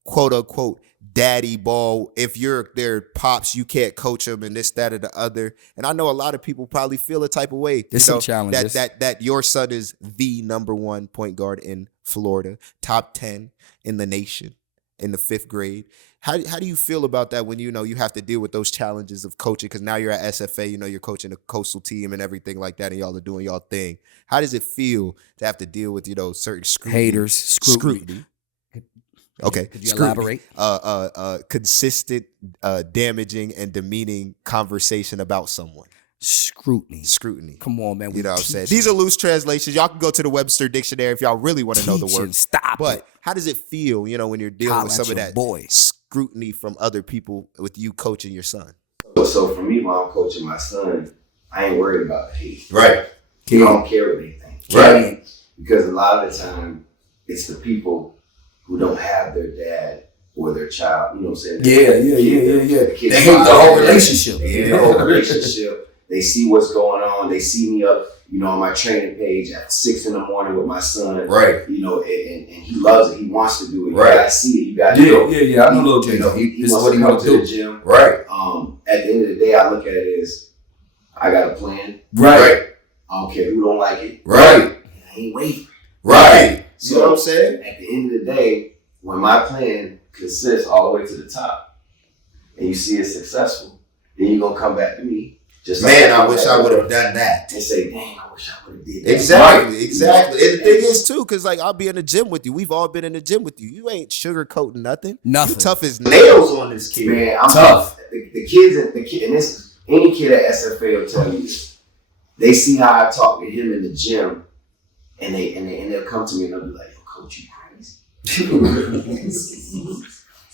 quote unquote, daddy ball. If you're their pops, you can't coach them and this, that, or the other. And I know a lot of people probably feel a type of way. There's some challenges. That your son is the number one point guard in Florida, top 10 in the nation in the 5th grade. How do you feel about that when you have to deal with those challenges of coaching? Because now you're at SFA, you're coaching a coastal team and everything like that, and y'all are doing y'all thing. How does it feel to have to deal with certain scrutiny? Haters, scrutiny. Okay. Could you elaborate? Consistent, damaging, and demeaning conversation about someone. Scrutiny. Come on, man. You know what I'm saying? These are loose translations. Y'all can go to the Webster Dictionary if y'all really want to know the word. Stop. But how does it feel, when you're dealing with some of that scrutiny from other people with you coaching your son? So for me, while I'm coaching my son, I ain't worried about the hate. Right. I don't care what they think. Right. Because a lot of the time, it's the people who don't have their dad or their child, you know what I'm saying? Yeah. The kids They hate the whole relationship. They hate the whole relationship. They see what's going on. They see me up, on my training page at 6 a.m. with my son. Right. And he loves it. He wants to do it. Right. You gotta see it. You gotta know. Yeah. I know little Jay. This is what he wants to do. The gym. Right. At the end of the day, I look at it as I got a plan. Right. I don't care who don't like it. Right. I ain't waiting. Right. So, you know what I'm saying? At the end of the day, when my plan consists all the way to the top and you see it successful, then you're going to come back to me. Just I wish I would have done that. And say, dang, I wish I would have did that. Exactly. And the thing is, too, because I'll be in the gym with you. We've all been in the gym with you. You ain't sugarcoating nothing. You tough as nails on this kid. Man, I'm tough. The kids, and this, any kid at SFA will tell you this. They see how I talk to him in the gym, and they'll come to me and they'll be like, "Yo, coach, you crazy."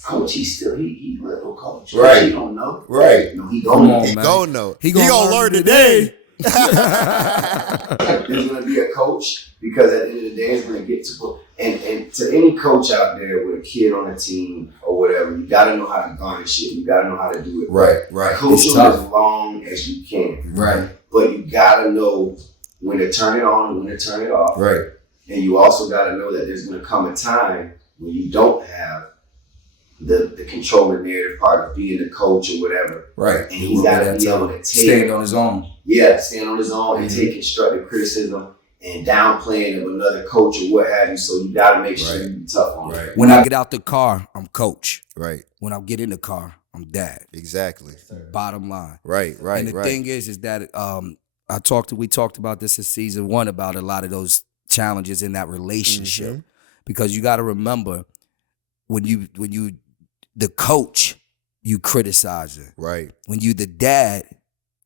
Coach, he little coach. Right. He don't know. Right. No, he don't know. He gonna know. He gonna learn today. There's gonna be a coach because at the end of the day, it's gonna get to and to any coach out there with a kid on a team or whatever, you gotta know how to garnish it. You gotta know how to do it. Right. Coach them as long as you can. Right. But you gotta know when to turn it on and when to turn it off. Right. And you also gotta know that there's gonna come a time when you don't have the controlling narrative part of being a coach or whatever. Right. And he's gotta be able to stand on his own. Yeah, stand on his own and take constructive criticism and downplaying of another coach or what have you. So you gotta make sure you be tough on it. When I get out the car, I'm coach. Right. When I get in the car, I'm dad. Exactly. Bottom line. Right. And the thing is that we talked about this in season 1 about a lot of those challenges in that relationship. Mm-hmm. Because you got to remember when you the coach, you criticize it. Right. When you the dad,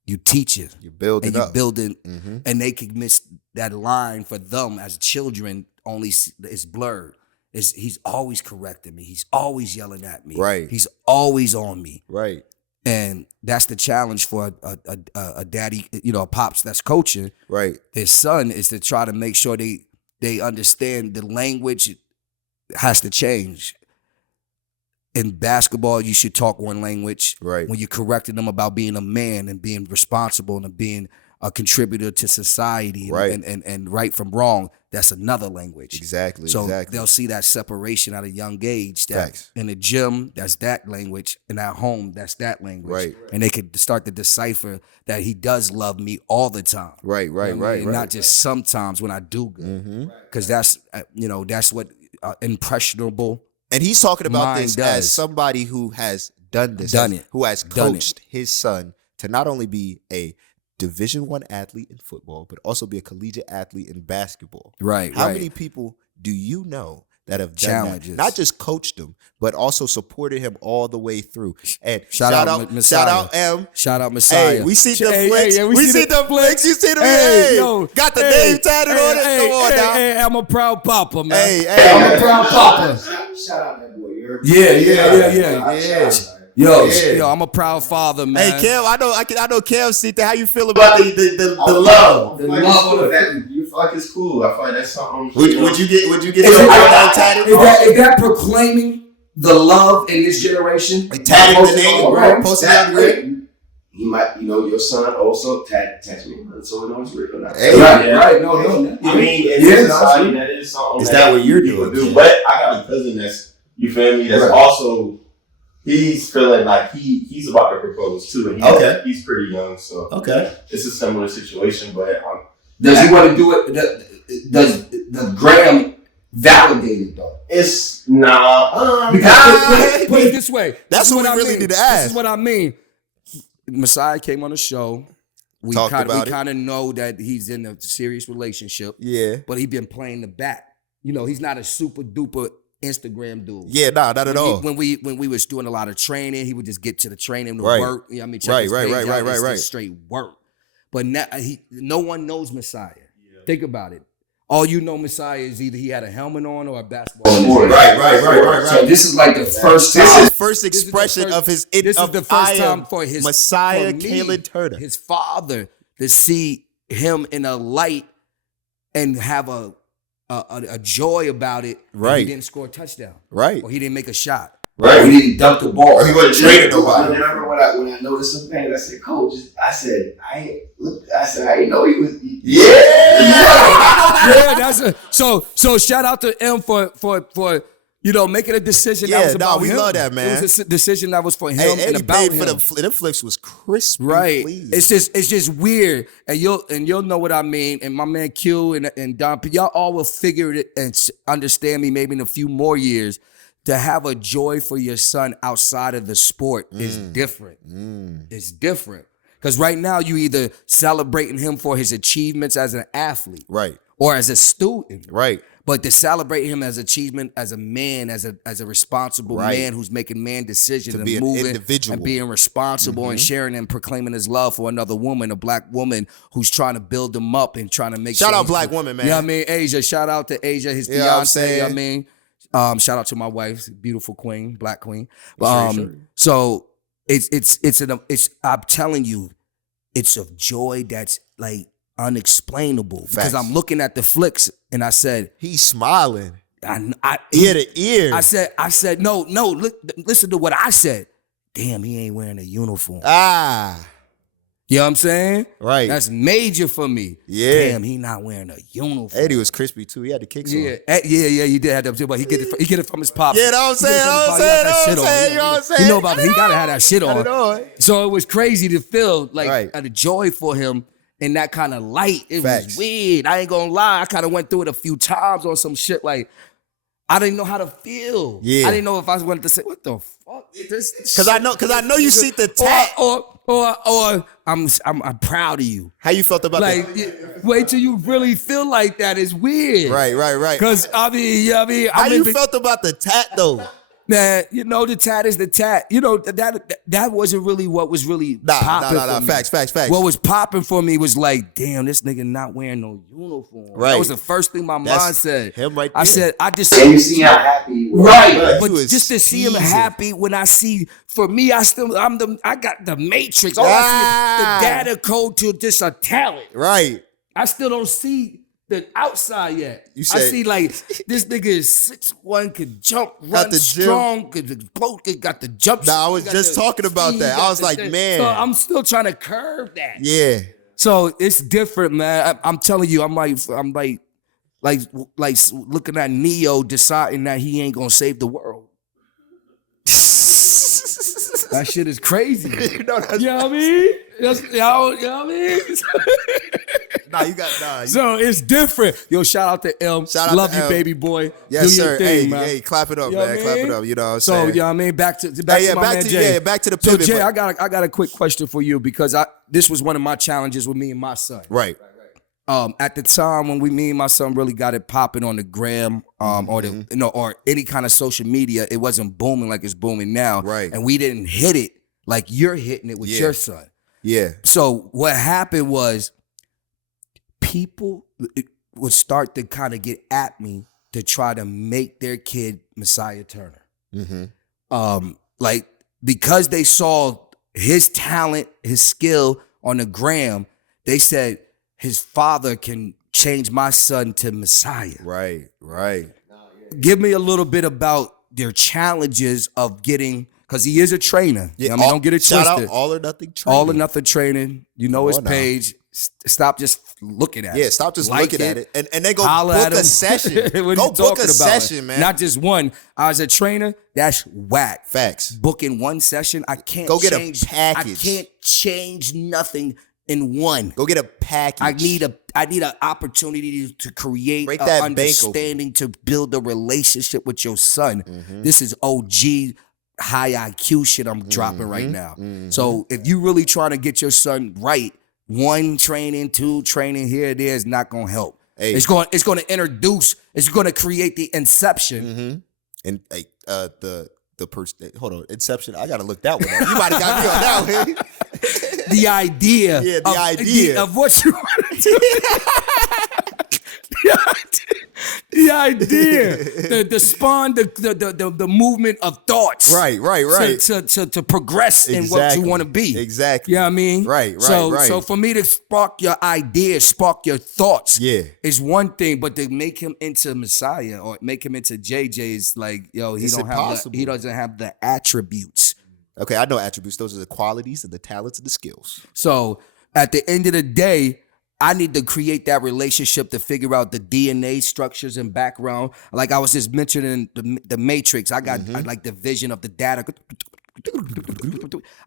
you teach it. You build it up. You build it, and they can miss that line for them as children. Only it's blurred. He's always correcting me. He's always yelling at me. Right. He's always on me. Right. And that's the challenge for a daddy, a pops that's coaching. Right. His son is to try to make sure they understand the language has to change. In basketball, you should talk one language. Right. When you're correcting them about being a man and being responsible and being a contributor to society and right from wrong, that's another language. Exactly. So they'll see that separation at a young age. That in the gym, that's that language. And at home, that's that language. Right. And they could start to decipher that he does love me all the time. Right. Not just sometimes when I do good. Because that's what impressionable. And he's talking about this does. as somebody who has done this, who has coached his son to not only be a Division I athlete in football, but also be a collegiate athlete in basketball. Right. How many people do you know that have done that? Not just coached him, but also supported him all the way through. And shout out M. Shout out Messiah. Hey, we see the flicks. We see the flicks. You see them? Got the name tatted on it. Come on now. Hey, I'm a proud papa, man. Hey, I'm a proud papa. Shout out that boy. Yeah. Yo, I'm a proud father, man. Hey, Kev, I know Kev see that. How you feel about the love? The love of that. You feel like it's cool. I feel like that's something. Would you get tatted? Is that proclaiming the love in this generation? Tatting the name, posting on the ring. He might, your son also text me, so we know it's real or not. Hey, right. No. I mean, that is something. Is that what you're doing? But I got a cousin that's, you feel me, that's also. He's feeling like he's about to propose too, and he's pretty young, so it's a similar situation. But does he want to do it? Does the Graham validate it though? It's nah. Put it this way. That's what I really need to ask. This is what I mean. Messiah came on the show. We kind of know that he's in a serious relationship. Yeah, but he been playing the back. He's not a super duper Instagram dude. Yeah, not at all. When we was doing a lot of training, he would just get to the training to work. You know what I mean? Check his page, straight work. But now no one knows Messiah. Yeah. Think about it. All you know Messiah is either he had a helmet on or a basketball. Right. So this is like the first time. This is first expression of his. This is the first time for his Messiah, Kalen Turner, his father, to see him in a light and have a joy about it. Right. He didn't score a touchdown. Right. Or he didn't make a shot. Right. Or he didn't dunk the ball. Or he wasn't trading nobody. I remember when I noticed some things, I said, Coach, I ain't know he was. That's so shout out to M for making a decision that was about him. We love that, man. It was a decision that was for him and about him. The flicks was crisp. Right. Please. It's just weird. And you'll know what I mean. And my man Q and Don, y'all all will figure it and understand me maybe in a few more years. To have a joy for your son outside of the sport is different. It's different. Because right now you either celebrating him for his achievements as an athlete. Right. Or as a student. Right. But to celebrate him as achievement, as a man, as a responsible man who's making man decisions to and be moving an individual. And being responsible and sharing and proclaiming his love for another woman, a black woman who's trying to build him up and trying to make shout out black woman, man. You know what I mean? Asia, shout out to Asia, his fiance, you know what I mean? Shout out to my wife, beautiful queen, black queen. So it's I'm telling you, it's a joy that's like unexplainable. Facts. Because I'm looking at the flicks and I said, he's smiling. Ear to ear. I said, no, listen to what I said. Damn, he ain't wearing a uniform. You know what I'm saying? Right. That's major for me. Yeah. Damn, he not wearing a uniform. Eddie was crispy too. He had the kicks on. Yeah, he did have them, but he get it from his pop. Yeah, you know what I'm saying? You know what I'm saying? You know about it. He gotta have that shit on. So it was crazy to feel like the joy for him in that kind of light. It was weird. I ain't gonna lie. I kind of went through it a few times on some shit like I didn't know how to feel. Yeah. I didn't know if I wanted to say, what the fuck? Because I know you see the tat. Or I'm proud of you. How you felt about that? Wait till you really feel like that. It's weird. Right. Because how you felt about the tat though? Man, the tat is the tat. That wasn't really what was really popping for me. Facts. What was popping for me was like, damn, this nigga not wearing no uniform. Right. That was the first thing my mind said. Him right there. I said, I just... And you see how happy he was. Right. But just to see him happy when I see... For me, I got the matrix. All I see is the data code to just a talent. Right. I still don't see the outside yet. I see like this nigga is 6'1", could jump, run strong, got the jump. I was just talking about that. I was like, man. So I'm still trying to curve that. Yeah. So it's different, man. I'm telling you, I'm like looking at Neo deciding that he ain't gonna save the world. That shit is crazy. You know what I mean? You know what I mean? So it's different. Yo, shout out to M. Love you, baby boy. Yes, do your sir. Thing, man. Hey, clap it up, you know man. Clap it up. You know what I'm saying? So, you know what I mean? Back to my man Jay. Back to the pivot. So, Jay, I got a quick question for you because this was one of my challenges with me and my son. Right. At the time when me and my son really got it popping on the gram, or any kind of social media, it wasn't booming like it's booming now. Right. And we didn't hit it like you're hitting it with your son. Yeah. So what happened was people would start to kind of get at me to try to make their kid Messiah Turner. Like because they saw his talent, his skill on the gram, they said, his father can change my son to Messiah. Right. Give me a little bit about their challenges of getting, because he is a trainer. Yeah, I mean, don't get it twisted. Shout out All or Nothing Training. All or Nothing Training. You know his page. Stop just looking at it. Yeah, stop just looking at it. And then go Holla book a session. Go book a session, man. Not just one. As a trainer, that's whack. Facts. Booking one session, I can't go get change, a package. I can't change nothing in one. Go get a package. I need an opportunity to create an understanding, to build a relationship with your son. This is OG high IQ shit I'm dropping right now. So if you really trying to get your son right, one training, two training, here it is, not gonna help. Hey. It's going to introduce, it's going to create the inception. And the person, hold on, inception, I gotta look that one up. You might have got me on that one. The idea. Yeah, the idea. Of what you want to do. The idea. The spawn, the movement of thoughts. Right. To progress in what you want to be. Exactly. You know what I mean? Right. So for me to spark your ideas, spark your thoughts, yeah, is one thing, but to make him into Messiah or make him into JJ is like, yo, he doesn't have the attributes. Okay, I know attributes. Those are the qualities and the talents and the skills. So at the end of the day, I need to create that relationship to figure out the DNA structures and background. Like I was just mentioning the Matrix. I got I like the vision of the data.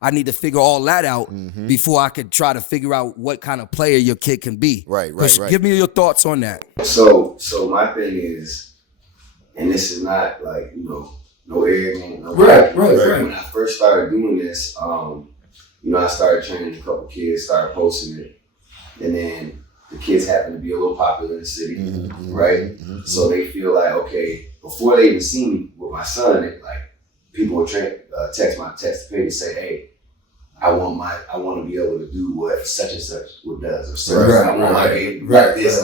I need to figure all that out before I could try to figure out what kind of player your kid can be. Right. Give me your thoughts on that. So my thing is, and this is not like, no arrogant, no right. When I first started doing this, I started training a couple kids, started posting it, and then the kids happen to be a little popular in the city, right? So they feel like, okay, before they even see me with my son, people would text the page and say, hey, I want to be able to do what such and such does, or I want to be this.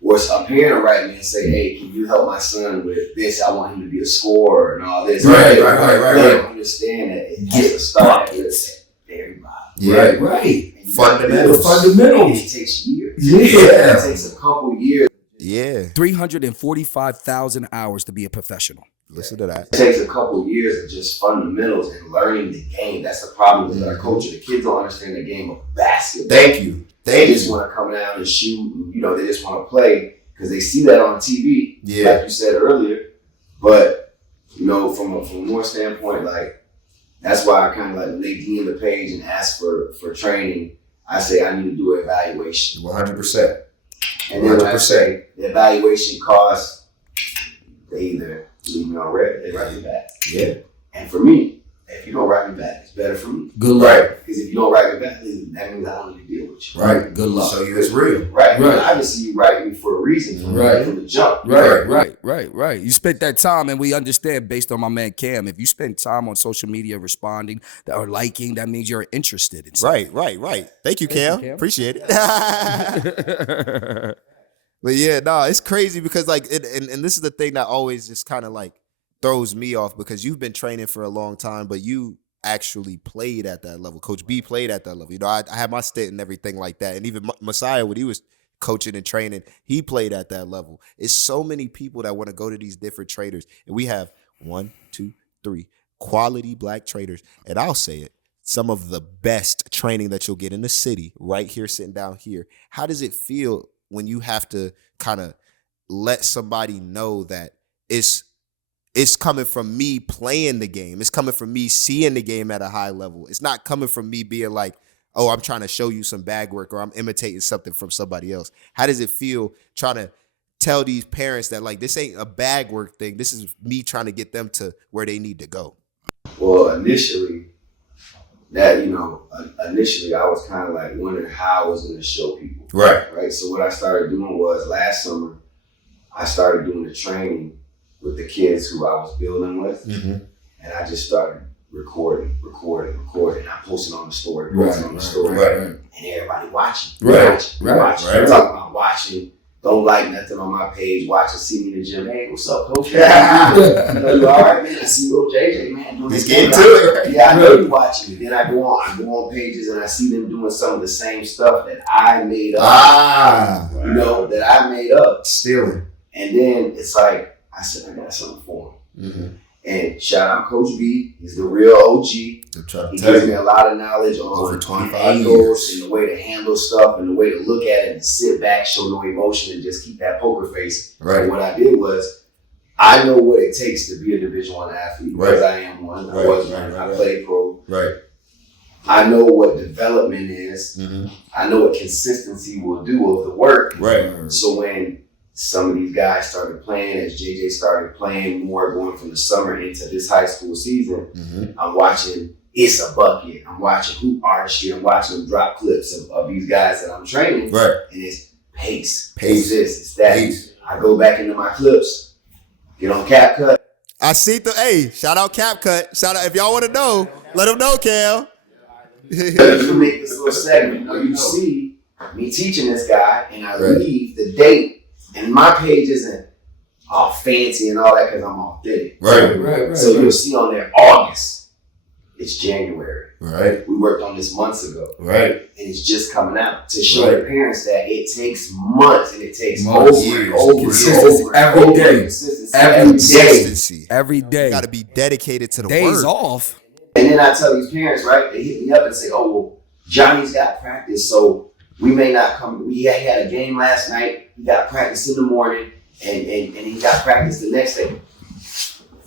Or a parent will write me and say, hey, can you help my son with this? I want him to be a scorer and all this. Right. They don't understand that it has to start with everybody. Yeah. Right. Fundamentals. It takes years. Yeah. It takes a couple years. Yeah. 345,000 hours to be a professional. Listen to that. It takes a couple years of just fundamentals and learning the game. That's the problem with our culture. The kids don't understand the game of basketball. Thank you. They just want to come down and shoot. They just want to play because they see that on TV, like you said earlier. But, from a more standpoint, like, that's why I kind of like when they DM the page and ask for training, I say I need to do an evaluation. 100%. And then when I say the evaluation costs, they either leave me on red, they write me back. Yeah. And for me, if you don't write me back, it's better for me. Good luck. Because if you don't write me back, that means I don't need to deal with you. Right. Good luck. So it's real. Right. I just see you writing me for a reason from the jump. Right. You spent that time, and we understand based on my man Cam, if you spend time on social media responding or liking, that means you're interested in something. Right. Thank you, Cam. Appreciate it. But yeah, it's crazy because and this is the thing that always just kind of like throws me off because you've been training for a long time, but you actually played at that level. Coach B played at that level. I had my stint and everything like that. And even Messiah, when he was coaching and training, he played at that level. It's so many people that want to go to these different traders. And we have 1, 2, 3 quality black traders. And I'll say it. some of the best training that you'll get in the city, right here, sitting down here. How does it feel when you have to kind of let somebody know that it's coming from me playing the game? It's coming from me seeing the game at a high level. It's not coming from me being like, oh, I'm trying to show you some bag work or I'm imitating something from somebody else. How does it feel trying to tell these parents that, like, this ain't a bag work thing. This is me trying to get them to where they need to go? Well, initially I was kind of like wondering how I was going to show people. Right. So what I started doing was last summer, I started doing the training with the kids who I was building with. And I just started recording. I posted on the story, and everybody watching. Watching. I'm talking about watching. Don't like nothing on my page. Watching, see me in the gym. Hey, what's up, Coach? You all right, man? I see little JJ, man, doing this game. Yeah, I know you watching it. Then I go on pages and I see them doing some of the same stuff that I made up. That I made up. Stealing. And then it's like, I said, I got something for him. And shout out Coach B. He's the real OG. He gives me a lot of knowledge on angles and the way to handle stuff and the way to look at it and sit back, show no emotion, and just keep that poker face. Right. And what I did was, I know what it takes to be a Division I athlete because I am one. I was one. I played pro. Right. I know what development is. I know what consistency will do of the work. Right. So when some of these guys started playing, as JJ started playing more, going from the summer into this high school season, I'm watching It's a Bucket. I'm watching Hoop Artistry. I'm watching them drop clips of these guys that I'm training. Right. And it's pace. It's this, it's that. I go back into my clips, get on CapCut. I see shout out CapCut. Shout out, if y'all want to know, let them know, Cal. You make this little segment. You see me teaching this guy, and I leave the date. And my page isn't all fancy and all that because I'm authentic. Right. So you'll see on there August. It's January. Right. We worked on this months ago. Right. And it's just coming out to show the parents that it takes months and it takes over every day. Every day. You got to be dedicated to the days work. Off. And then I tell these parents, right? They hit me up and say, "Oh, well, Johnny's got practice, so we may not come. We had a game last night. He got practice in the morning, and he got practice the next day.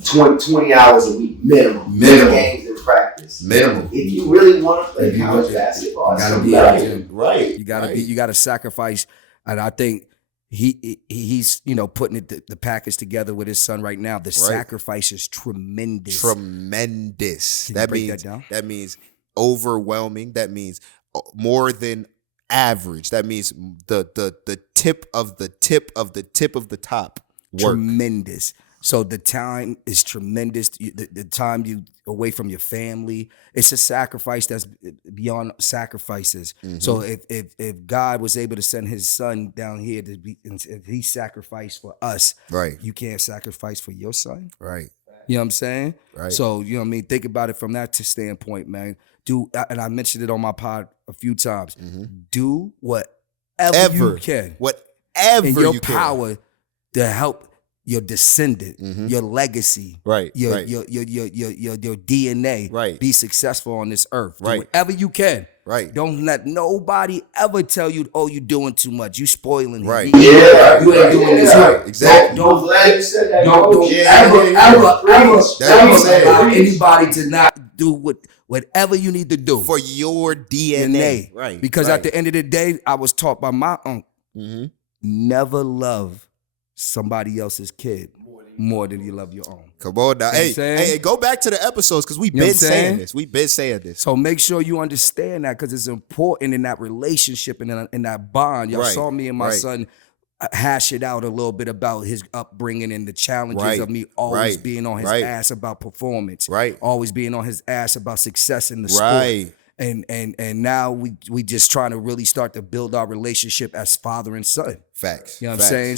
20 hours a week minimum. Games in practice. Minimum. If you really want to play college basketball, you gotta be right. You gotta sacrifice. And I think he's putting the package together with his son right now. The sacrifice is tremendous. Tremendous. Can you break that down? That means overwhelming. That means more than average. That means the tip of the tip of the tip of the top. Tremendous. So the time is tremendous. The time you away from your family, it's a sacrifice that's beyond sacrifices. So if God was able to send his son down here to be, if he sacrificed for us, right? You can't sacrifice for your son, right? You know what I'm saying? Right. So you know what I mean. Think about it from that standpoint, man. And I mentioned it on my pod a few times. Do whatever you can, whatever in your power to help your descendant, your legacy, your DNA, be successful on this earth. Do whatever you can. Right. Don't let nobody ever tell you, "Oh, you're doing too much. You spoiling him." Right. You ain't doing this right. Exactly. Don't ever allow anybody to not do whatever you need to do for your DNA. Right. Because at the end of the day, I was taught by my uncle, never love somebody else's kid more than you love your own. Come on now. Hey, go back to the episodes because we've been saying this. We've been saying this. So make sure you understand that because it's important in that relationship and in that bond. Y'all saw me and my son hash it out a little bit about his upbringing and the challenges of me always being on his ass about performance. Always being on his ass about success in the sport. And now we just trying to really start to build our relationship as father and son. Facts. You know what I'm saying?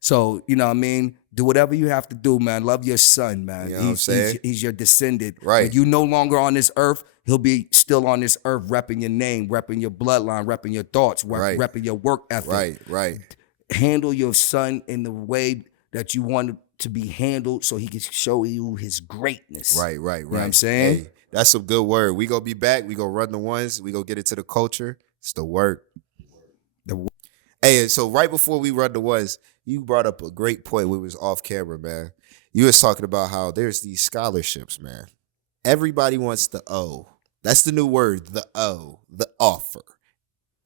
So you know what I mean? Do whatever you have to do, man. Love your son, man. You know what I'm saying? He's your descendant. Right. When you no longer on this earth, he'll be still on this earth repping your name, repping your bloodline, repping your thoughts, repping your work ethic. Right. Handle your son in the way that you want to be handled so he can show you his greatness. Right. You know what I'm saying? That's some good word. We gonna be back. We gonna run the ones. We gonna get into the culture. It's the work. Hey, so right before we run the ones, you brought up a great point. We was off camera, man. You was talking about how there's these scholarships, man. Everybody wants the O. That's the new word, the O, the offer.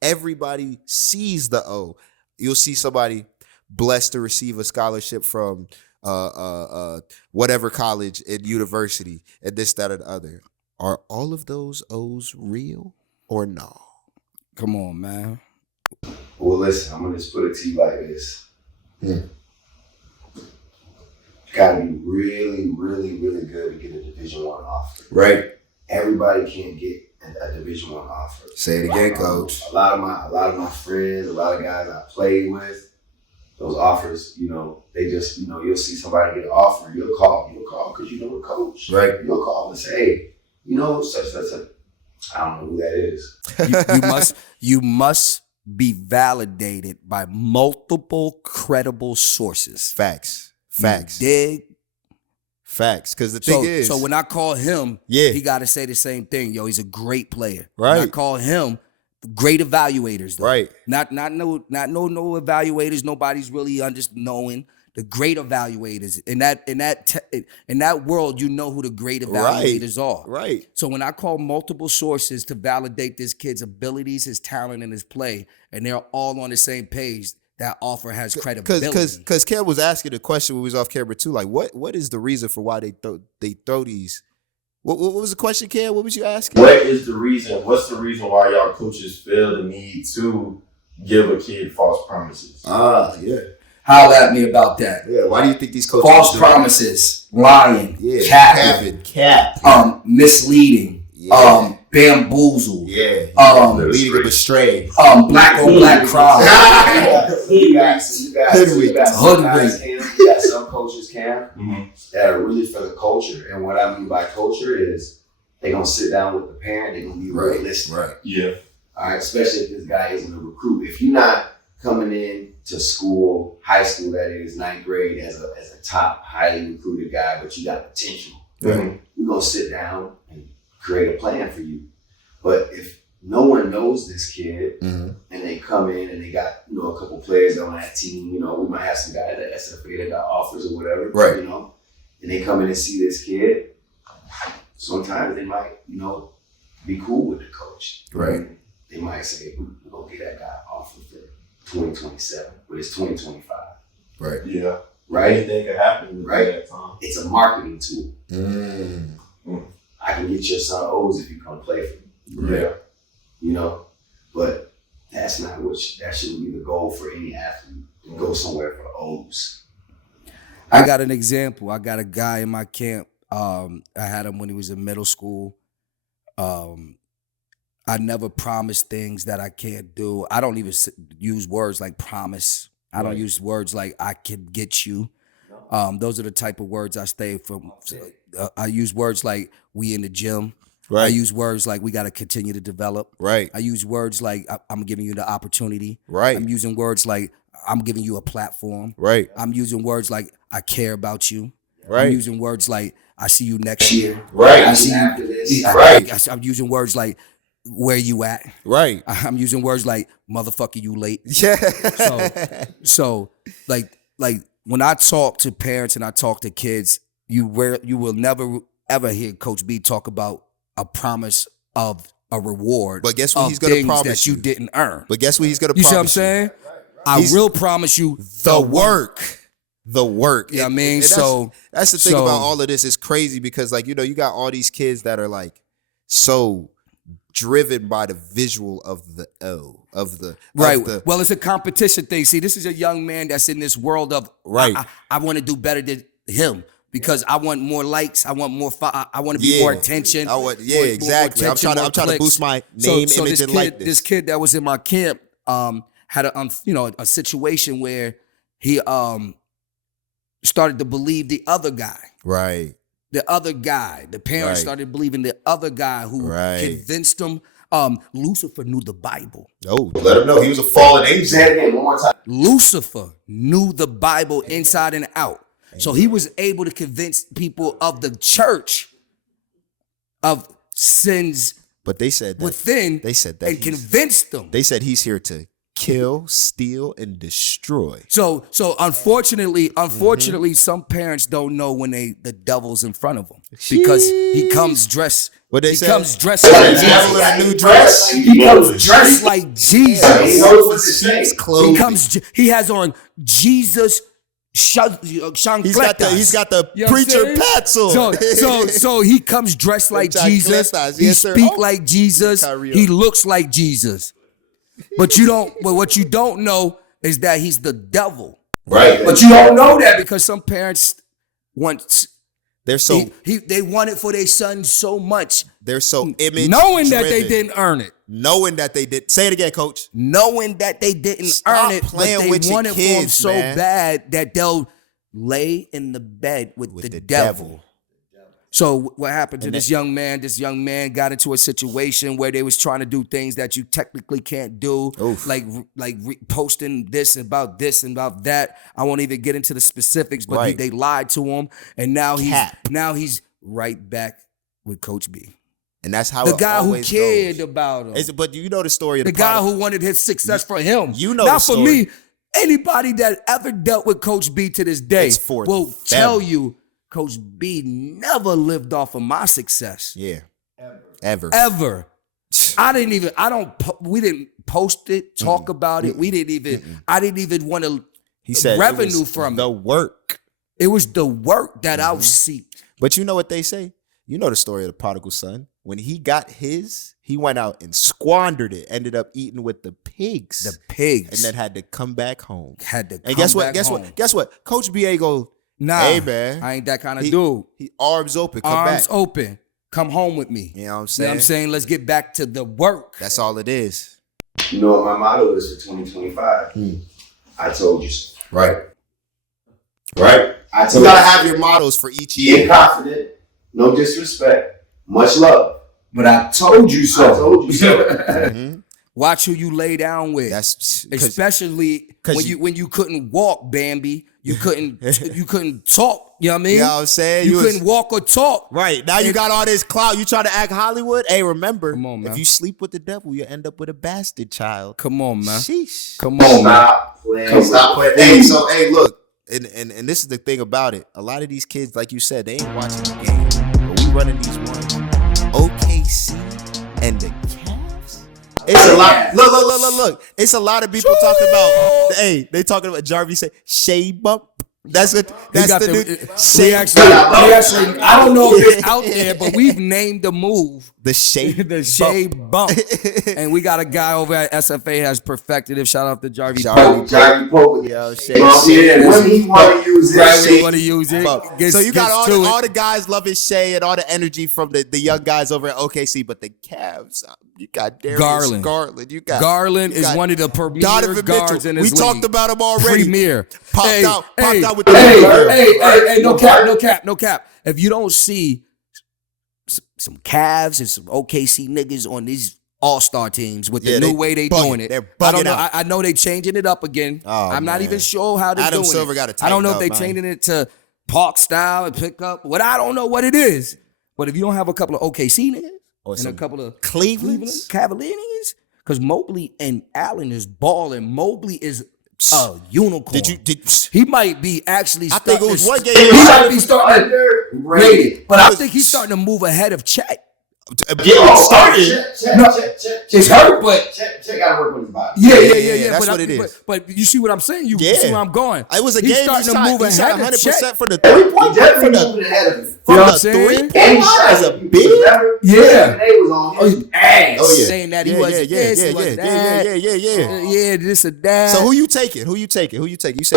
Everybody sees the O. You'll see somebody blessed to receive a scholarship from whatever college and university and this, that, or the other. Are all of those O's real or no? Come on, man. Well, listen, I'm gonna just put it to you like this. Gotta be really, really, really good to get a Division I offer. Right. Everybody can't get a Division I offer. Say it again, Coach. A lot of my friends, a lot of guys I played with, those offers, they just, you'll see somebody get an offer, you'll call because you know the coach. Right. You'll call and say, hey, such. I don't know who that is. You must be validated by multiple credible sources. Facts. You dig? Facts. Because the thing is. So when I call him, he got to say the same thing. Yo, he's a great player. Right. When I call him, great evaluators, though. Right. Not no evaluators. Nobody's really knowing the great evaluators in that world. You know who the great evaluators are. Right. So when I call multiple sources to validate this kid's abilities, his talent, and his play, and they're all on the same page, that offer has credibility. Because Kev was asking a question when we was off camera too. Like, what is the reason for why they throw these? What was the question, Kev? What was you asking? What's the reason why y'all coaches feel the need to give a kid false promises? Yeah. Holler at me about that. Yeah. Why do you think these coaches false promises, lying, capping, misleading, bamboozled, leading them astray, black on black crime, hoodwinked. You got some coaches, Cam, that are really for the culture. And what I mean by culture is they're gonna sit down with the parent, they're gonna be realistic. Right. Yeah. All right, especially if this guy isn't a recruit. If you're not coming in to school, high school that is, 9th grade, as a top, highly recruited guy, but you got potential, we're gonna sit down and create a plan for you. But if no one knows this kid and they come in and they got, a couple players on that team, we might have some guys at SFA that got offers or whatever, right? And they come in and see this kid, sometimes they might, be cool with the coach. Right. They might say, we're gonna get that guy offer for 2027, but it's 2025. Right. Yeah. Right? Anything could happen right? That time. It's a marketing tool. I can get your son O's if you come play for me. Yeah. But that's not that shouldn't be the goal for any athlete to go somewhere for O's. I got an example. I got a guy in my camp. I had him when he was in middle school. I never promise things that I can't do. I don't even use words like promise. I don't use words like I can get you. Those are the type of words I stay from. I use words like we in the gym. Right. I use words like we got to continue to develop. Right. I use words like I'm giving you the opportunity. Right. I'm using words like I'm giving you a platform. Right. I'm using words like I care about you. Right. I'm using words like I see you next year. Right. I see after this. Right. I'm using words like where you at. Right. I'm using words like motherfucker you late. Yeah. So like when I talk to parents and I talk to kids, you will never ever hear Coach B talk about a promise of a reward. But guess what he's going to promise that you didn't earn. But guess what he's going to promise you? You see what I'm saying? I will promise you the work. The work. You know what I mean? That's the thing about all of this. It's crazy because you got all these kids that are like so driven by the visual of the O. Well, it's a competition thing. See, this is a young man that's in this world of I want to do better than him. Because I want more likes, I want more. I want to be more attention. Exactly. I'm trying to boost my name, image, and likeness. This kid that was in my camp had a situation where he started to believe the other guy. Right. The other guy. The parents started believing the other guy who convinced them. Lucifer knew the Bible. Oh, let him know he was a fallen angel. Say it again one more time. Lucifer knew the Bible inside and out. So he was able to convince people of the church of sins but they said that, within. They said that and convinced them. They said he's here to kill, steal, and destroy. So unfortunately, some parents don't know when the devil's in front of them because he comes dressed. What they he say? comes dressed like devil in a new dress. He comes dressed like Jesus. He knows what to say. He has on Jesus. He's got the preacher pats on. So he comes dressed like Jesus. He speaks like Jesus. He looks like Jesus. But what you don't know is that he's the devil. Right. But you don't know that because some parents want. They're so they want it for their son so much. They're so image knowing that driven. they didn't earn it. Knowing that they did. Say it again, coach. Knowing that they didn't earn it, but they want it for them so bad that they'll lay in the bed with the devil. So what happened to this young man? This young man got into a situation where they was trying to do things that you technically can't do, like posting this and about that. I won't even get into the specifics, but they lied to him, and now he's right back with Coach B. And that's how the guy who cared goes. about him. But you know the story of the guy who wanted his success for him. You know, not the story. For me. Anybody that ever dealt with Coach B to this day will tell you. Coach B never lived off of my success. Yeah. Ever. We didn't post it, talk about it. We didn't even, I didn't even want to revenue from the work. It was the work that I seek. But you know what they say? You know the story of the prodigal son. When he got his, he went out and squandered it, ended up eating with the pigs. And then had to come back home. Guess what? Coach B ain't go, nah, hey man, I ain't that kind of dude. He arms open, open. Come home with me. You know what I'm saying? You know what I'm saying? Let's get back to the work. That's all it is. You know what my motto is for 2025? I told you so. Right. I told you gotta have your mottos for each year. Be confident, no disrespect, much love. But I told you so. Watch who you lay down with. Especially when you couldn't walk, Bambi. You couldn't talk. You know what I mean? You know what I'm saying? You couldn't walk or talk. Right. Now you got all this clout. You try to act Hollywood. Hey, remember, come on, man. If you sleep with the devil, you end up with a bastard child. Come on, man. Sheesh. Come on, man. Stop playing. Hey, look. And this is the thing about it. A lot of these kids, like you said, they ain't watching the game. But we running these ones. OKC and the Cavs. It's a lot. Look. It's a lot of people talking about. Hey, they talking about Jarvis say Shea Bump. That's the we actually. I don't know if it's out there, but we've named the move the Shea Bump, and we got a guy over at SFA has perfected it. Shout out to Jarvis Pope. Yo, when he want to use it, we want to use it. So you got all the guys loving Shea and all the energy from the young guys over at OKC, but the Cavs, you got Darius Garland. You got Garland is one of the premier guards in this league. We talked about him already. Premier popped out with the hey, no cap. If you don't see some Cavs and some OKC niggas on these all-star teams with the new way they doing it, I know they changing it up again. I'm not even sure how they're doing Silver it. Got to I don't know if they changing it to park style and pick up. I don't know what it is. But if you don't have a couple of OKC niggas and a couple of Cleveland Cavalier niggas, because Mobley and Allen is balling. Mobley is a unicorn. He might be actually. I think it was one game. He might be starting underrated, but I think he's starting to move ahead of Chet. It's hurt, but Chet got to work on his body. Yeah. That's what it is. But you see what I'm saying? You see where I'm going? It was a game. Starting to move ahead of Chet. 100% for the 3-point. Definitely ahead of him. You know what I'm saying? And he shot as a big. Saying that he was this or that. So who you taking? You say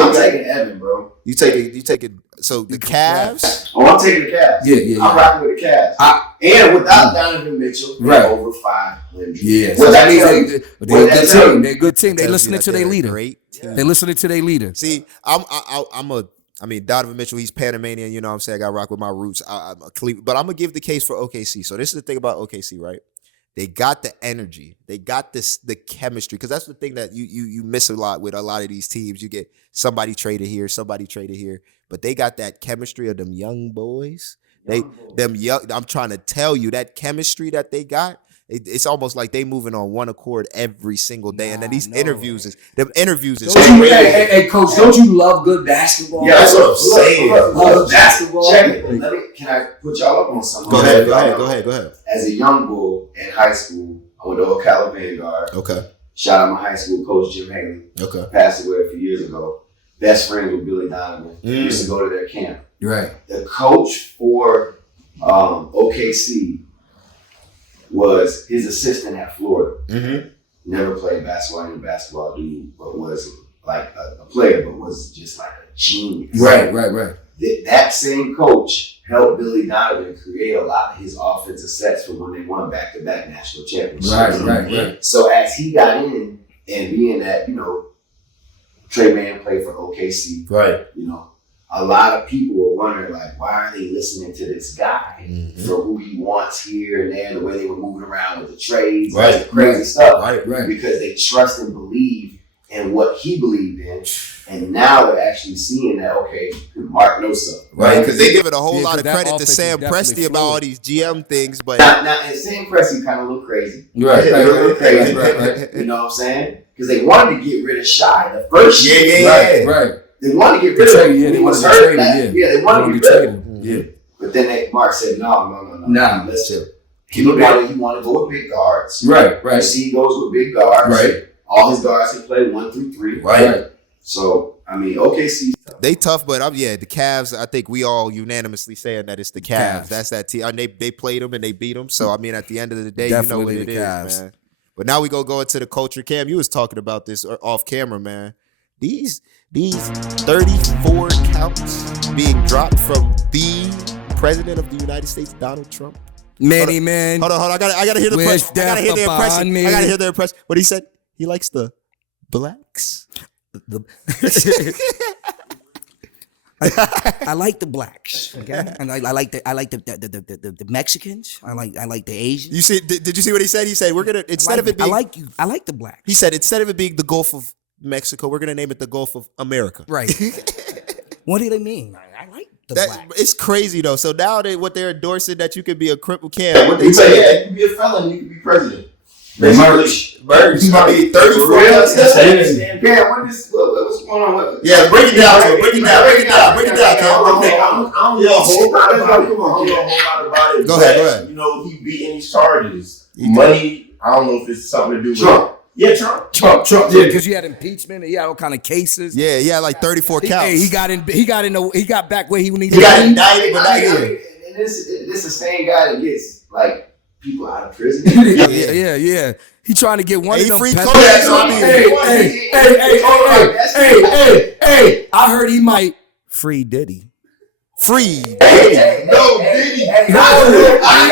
I'm taking Evan, bro. You taking. So the Cavs. Oh, I'm taking the Cavs. Yeah. I'm rocking with the Cavs. And without Donovan Mitchell, they're over 500. Yeah. So that means they're a good team. They're listening to their leader. They're listening to their leader. See, I mean, Donovan Mitchell, he's Panamanian, you know what I'm saying? I got to rock with my roots. I'm a Cleveland, but I'm going to give the case for OKC. So this is the thing about OKC, right? They got the energy. They got the chemistry. Because that's the thing that you miss a lot with a lot of these teams. You get somebody traded here. But they got that chemistry of them young boys I'm trying to tell you that chemistry that they got. It's almost like they moving on one accord every single day, and then these interviews is Hey, coach, don't you love good basketball? Yeah, that's what I'm saying. Love basketball. Check it. Can I put y'all up on something? Go ahead. As a young bull in high school, I went to Ocala Vanguard. Okay. Shout out my high school coach, Jim Haley. Okay. Passed away a few years ago. Best friends with Billy Donovan. Used to go to their camp. Right. The coach for OKC was his assistant at Florida. Mm-hmm. Never played basketball, in basketball dude, but was like a player, but was just like a genius. Right. That same coach helped Billy Donovan create a lot of his offensive sets for when they won back-to-back national championships. Right. So as he got in and being that, Trey Mann played for OKC. Right. A lot of people were wondering, like, why are they listening to this guy for who he wants here and there, the way they were moving around with the trades, the crazy stuff. Right. Because they trust and believe in what he believed in. And now they're actually seeing that, okay, Mark knows something. Right, because they give it a whole lot of credit to Sam Presti about all these GM things. But now and Sam Presti kind of look crazy. Right. You know what I'm saying? Because they wanted to get rid of Shai the first year. Right. They wanted to get rid of him. They wanted to trade him. Yeah, they wanted to get rid of him. Yeah. But then Mark said, no. Nah. Let's chill. He wanted to go with big guards. Right. You see, he goes with big guards. Right. All his guards can play 1 through 3. Right. So, OKC. They tough, but the Cavs, I think we all unanimously saying that it's the Cavs. That's that team. And they played them and they beat them. So, at the end of the day, definitely you know what it Cavs. is, man. But now we go into the culture. Cam, you was talking about this off camera, man. These 34 counts being dropped from the president of the United States, Donald Trump. Man. Hold on. I gotta hear the press. I gotta hear the impression. I gotta hear the impression. What he said? He likes the blacks. I like the blacks, okay, and I like the Mexicans. I like the Asians. You see? Did you see what he said? He said we're gonna instead of it being I like the blacks. He said instead of it being the Gulf of Mexico, we're gonna name it the Gulf of America. Right. What do they mean? I like the blacks. It's crazy though. So now what they're endorsing that you could be a cripple Cam. Yeah, you can be a felon, you can be president. Merch. I mean, 34. Yeah, what's going on? Yeah, break it down. Break it down, Cam. I don't know a whole lot about it. Go ahead. He beating these charges. Money, I don't know if it's something to do with Trump. Yeah, Trump. Yeah, because you had impeachment. He had all kind of cases. Yeah, he had like 34 counts. He got back where he needed. He got indicted, but not here. And this is the same guy that gets like people out of prison. Yeah. He trying to get one of them. Free Hey, I heard he might free Diddy. Free. No, Diddy. I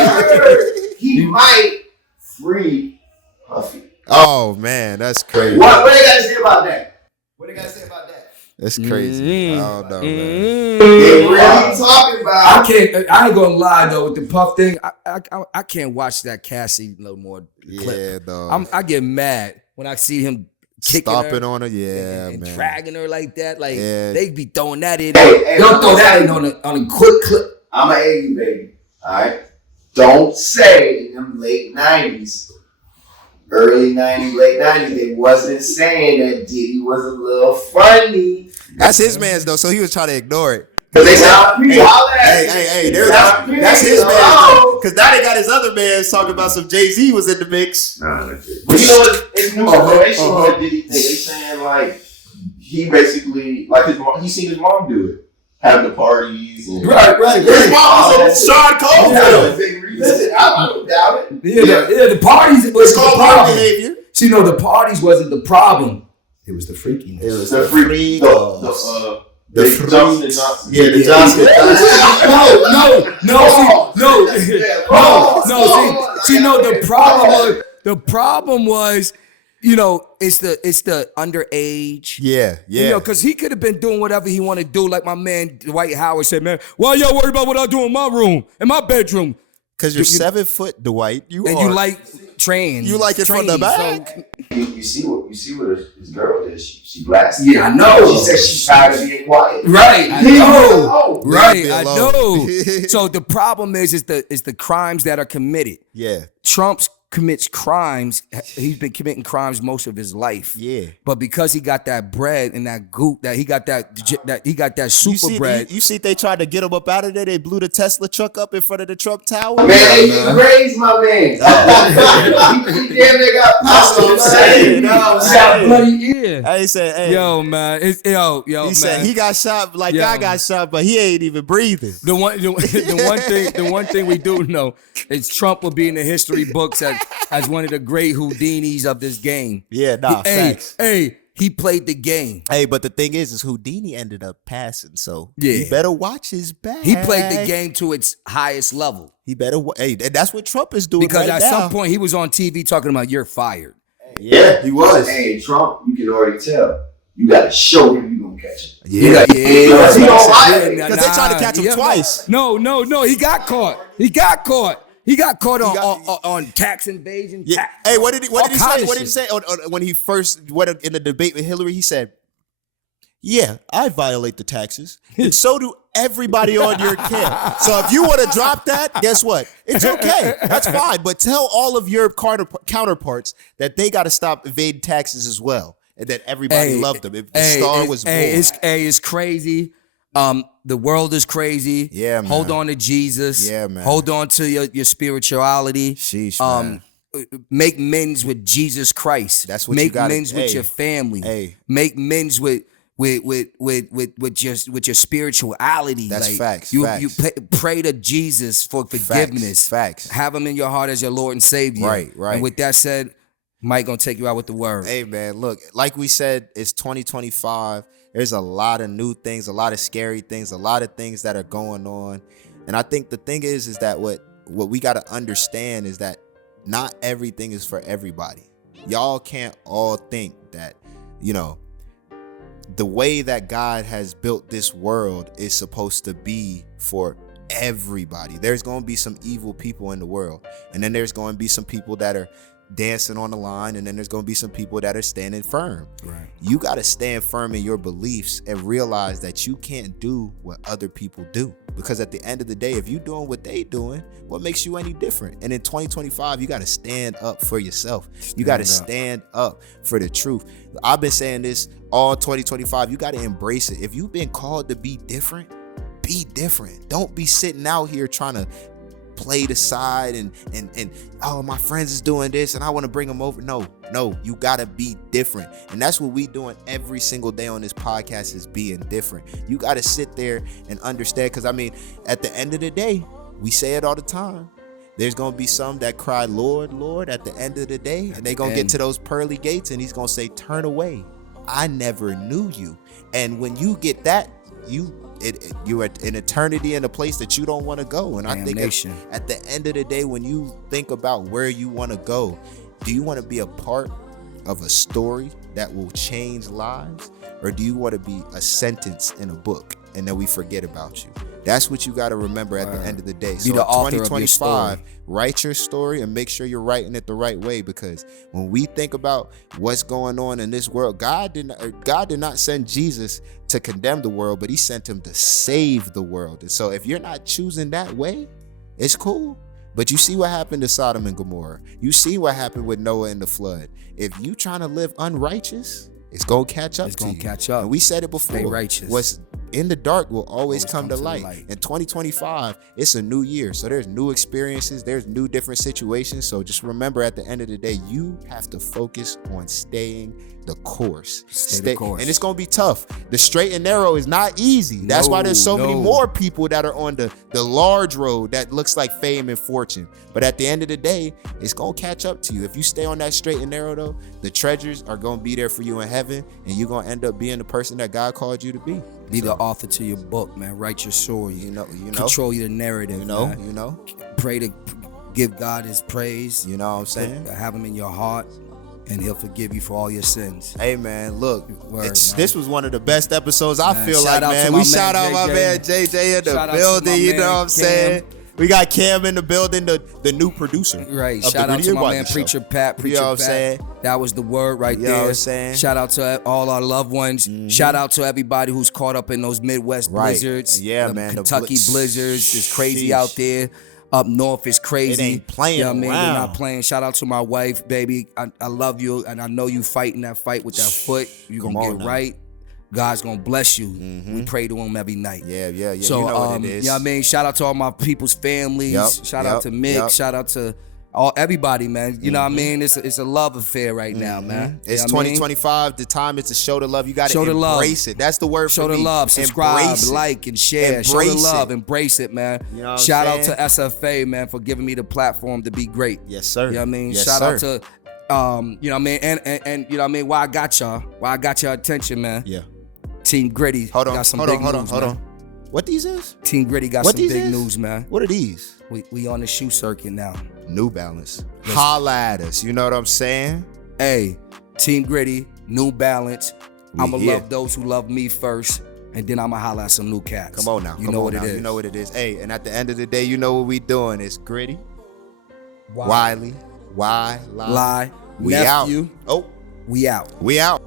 heard he might free Puffy. Oh man, that's crazy. What they got to say about that? That's crazy. I don't know, man. They really talking about. I ain't gonna lie though with the Puff thing. I can't watch that Cassie no more. Yeah, dog. I get mad when I see him kicking stomping her on her. Yeah, and man. dragging her like that. Like they be throwing that in. Don't throw that in on a quick clip. I'm an 80 baby. All right. Don't say in them late 90s. Early 90s, late 90s, they wasn't saying that Diddy was a little funny. That's his man's though, so he was trying to ignore it. Cause they sound hey, that's his man though. Cause now they got his other man's talking about some Jay-Z was in the mix. But it's new information on that Diddy thing. They saying like he basically like he seen his mom do it. Having the parties and right. His mom was Sean Cole. Listen, I don't doubt it. Yeah, the parties was called the problem. behavior. See, no, the parties wasn't the problem. It was the freakiness. It was the freak. The Johnson Johnson. Yeah, the Johnson. No. The problem was, it's the underage. Yeah. Because he could have been doing whatever he wanted to do. Like my man Dwight Howard said, man, why y'all worried about what I do in my room, in my bedroom? Because you're 7 foot, Dwight. You like trans. You like it from the back. You see what his girl did? She blasted. Yeah, I know. She said she's tired of being quiet. Right, I know. Right, I know. know. So the problem is the crimes that are committed. Yeah. Trump's commits crimes. He's been committing crimes most of his life. Yeah. But because he got that bread and that goop, that he got that super bread. You see, they tried to get him up out of there. They blew the Tesla truck up in front of the Trump Tower. Man, they raised my man. He damn near got popped. I'm saying. Bloody ear. I ain't saying, hey. Yo, man. Yo, He man. said he got shot like I got shot, but he ain't even breathing. The one thing we do know is Trump will be in the history books as one of the great Houdinis of this game. Yeah, facts. He played the game. Hey, but the thing is Houdini ended up passing, so yeah. he better watch his back. He played the game to its highest level. He better, and that's what Trump is doing because right at now. some point he was on TV talking about you're fired. Yeah, he was. Hey, Trump, you can already tell. You got to show him you gonna catch him. Yeah. Because he don't lie. Because they tried to catch him twice. No. He got caught. He got caught on tax invasion. Yeah. Hey, what did he say? What did he say when he first went in the debate with Hillary? He said, "Yeah, I violate the taxes, and so do everybody on your camp. So if you want to drop that, guess what? It's okay. That's fine. But tell all of your counterparts that they got to stop evading taxes as well, and that everybody loved them. If the star was born. It's crazy. The world is crazy. Yeah, man. Hold on to Jesus. Yeah, man. Hold on to your spirituality. Sheesh, man. Make amends with Jesus Christ. That's what you got. Make amends with your family. Hey. Make amends with your spirituality. That's like, facts. You facts. pray to Jesus for forgiveness. Facts. Have him in your heart as your Lord and Savior. Right. And with that said, Mike gonna take you out with the word. Hey, man, look, like we said, it's 2025. There's a lot of new things, a lot of scary things, a lot of things that are going on. And I think the thing is that what we got to understand is that not everything is for everybody. Y'all can't all think that, the way that God has built this world is supposed to be for everybody. There's going to be some evil people in the world. And then there's going to be some people that are dancing on the line, and then there's going to be some people that are standing firm. Right. You got to stand firm in your beliefs and realize that you can't do what other people do, because at the end of the day, if you're doing what they doing, what makes you any different? And in 2025, you got to stand up for yourself. You got to stand up for the truth. I've been saying this all 2025. You got to embrace it. If you've been called to be different, be different. Don't be sitting out here trying to play the side and oh, my friends is doing this and I want to bring them over. No, you gotta be different. And that's what we doing every single day on this podcast, is being different. You gotta sit there and understand, because at the end of the day, we say it all the time, there's gonna be some that cry, Lord, Lord, at the end of the day, and they gonna get to those pearly gates and he's gonna say, turn away, I never knew you. And when you get that, you're in eternity in a place that you don't want to go. And I think at the end of the day, when you think about where you want to go, do you want to be a part of a story that will change lives, or do you want to be a sentence in a book and then we forget about you? That's what you got to remember at the end of the day. So be the author 2025, of your story. write your story and make sure you're writing it the right way, because when we think about what's going on in this world, God did not send Jesus to condemn the world, but he sent him to save the world. And so if you're not choosing that way, it's cool. But you see what happened to Sodom and Gomorrah. You see what happened with Noah and the flood. If you trying to live unrighteous, it's going to catch up to you. It's going to catch up. And we said it before. Stay righteous. What's in the dark will always come to light. In 2025, it's a new year. So there's new experiences. There's new different situations. So just remember, at the end of the day, you have to focus on staying the course. Stay the course. And it's going to be tough. The straight and narrow is not easy. That's why there's so many more people that are on the large road that looks like fame and fortune. But at the end of the day, it's going to catch up to you. If you stay on that straight and narrow, though, the treasures are going to be there for you in heaven, and you're going to end up being the person that God called you to be. Be the author to your book, man. Write your story. You know. Control your narrative. Man. Pray to give God his praise. You know what I'm saying? Have him in your heart, and he'll forgive you for all your sins. Hey, man, look, this was one of the best episodes, I feel like, man. We shout out my man JJ in the building, you know what I'm saying? We got Cam in the building, the new producer. Right. Shout out to my man Preacher Pat. You know what I'm saying? That was the word right there. You know what I'm saying? Shout out to all our loved ones. Shout out to everybody who's caught up in those Midwest blizzards. Yeah, the man. Kentucky blizzards is crazy out there. Up north is crazy. It ain't playing you know what I mean? around. They're not playing. Shout out to my wife, baby. I love you, and I know you fighting that fight with that foot. You're going to get right. God's going to bless you. We pray to him every night. Yeah. So, you know what it is. You know what I mean? Shout out to all my people's families. Shout out to Mick. Shout out to everybody, man. You know what I mean? It's a love affair right now, man. It's 2025. The time is to show the love. You got to embrace it. That's the word for me. Show the love. Subscribe, like, and share. Show the love. Embrace it, man. You know Shout out to SFA, man, for giving me the platform to be great. Yes, sir. You know what I mean? Yes, Shout sir. out to, you know what I mean? And you know what I mean? Why I got y'all. Why I got your attention, man. Yeah. Team Gritty got some big news, man. What these is? Team Gritty got some big news, man. What are these? We on the shoe circuit now. New Balance. Holla at us. You know what I'm saying? Hey, Team Gritty, New Balance. I'ma here. love those who love me first, and then I'ma holla at some new cats. Come on now. You know what it is. You know what it is. Hey, and at the end of the day, you know what we doing. It's Gritty, Wylie, Wylie, Lie, we Nephew. out. Oh, We out. we out.